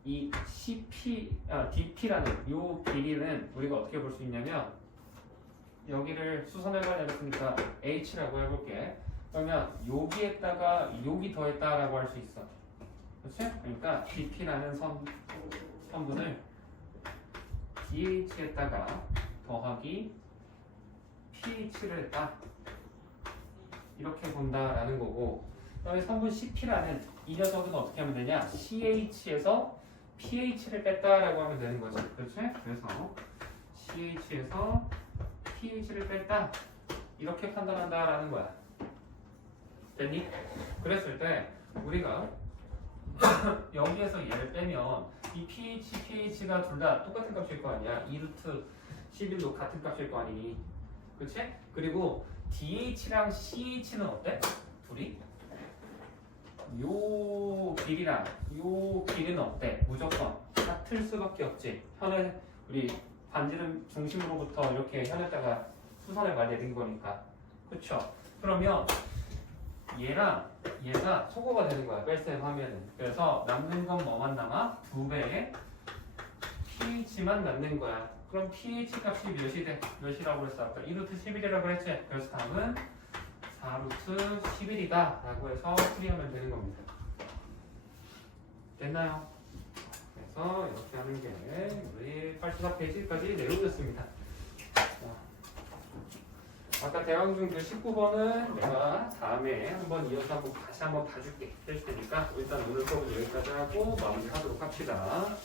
이 DP라는 요 길이는 우리가 어떻게 볼 수 있냐면 여기를 수선을 내렸으니까 H라고 해볼게. 그러면 여기에다가 여기 더했다라고 할 수 있어. 그렇지? 그러니까 DP라는 선분을 DH에다가 더하기 PH를 했다. 이렇게 본다라는 거고 그다음에 선분 CP라는 이 녀석은 어떻게 하면 되냐? CH에서 PH를 뺐다라고 하면 되는 거지. 그렇지? 그래서 CH에서 PH를 뺐다. 이렇게 판단한다라는 거야. 됐니? 그랬을 때 우리가 여기에서 얘를 빼면 이 pH, pH가 둘 다 똑같은 값일 거 아니야. 2루트 11도 같은 값일 거 아니니. 그치? 그리고 DH랑 CH는 어때? 둘이? 요 길이랑 요 길이는 어때? 무조건 같을 수밖에 없지. 현에 우리 반지름 중심으로부터 이렇게 현에다가 수선을 내린 거니까. 그쵸? 그러면 얘가 소거가 되는 거야. 뺄셈 하면은. 그래서 남는 건 뭐만 남아? 2배의 pH만 남는 거야. 그럼 pH 값이 몇이 돼? 몇이라고 그랬어? 아까 2루트 11이라고 그랬지? 그래서 답은 4루트 11이다 라고 해서 풀이하면 되는 겁니다. 됐나요? 그래서 이렇게 하는 게 우리 84페이지까지 내용이었습니다. 아까 대왕중 그 19번은 내가 다음에 한번 이어서 다시 한번 봐줄게. 해줄 테니까 일단 오늘 수업은 여기까지 하고 마무리하도록 합시다.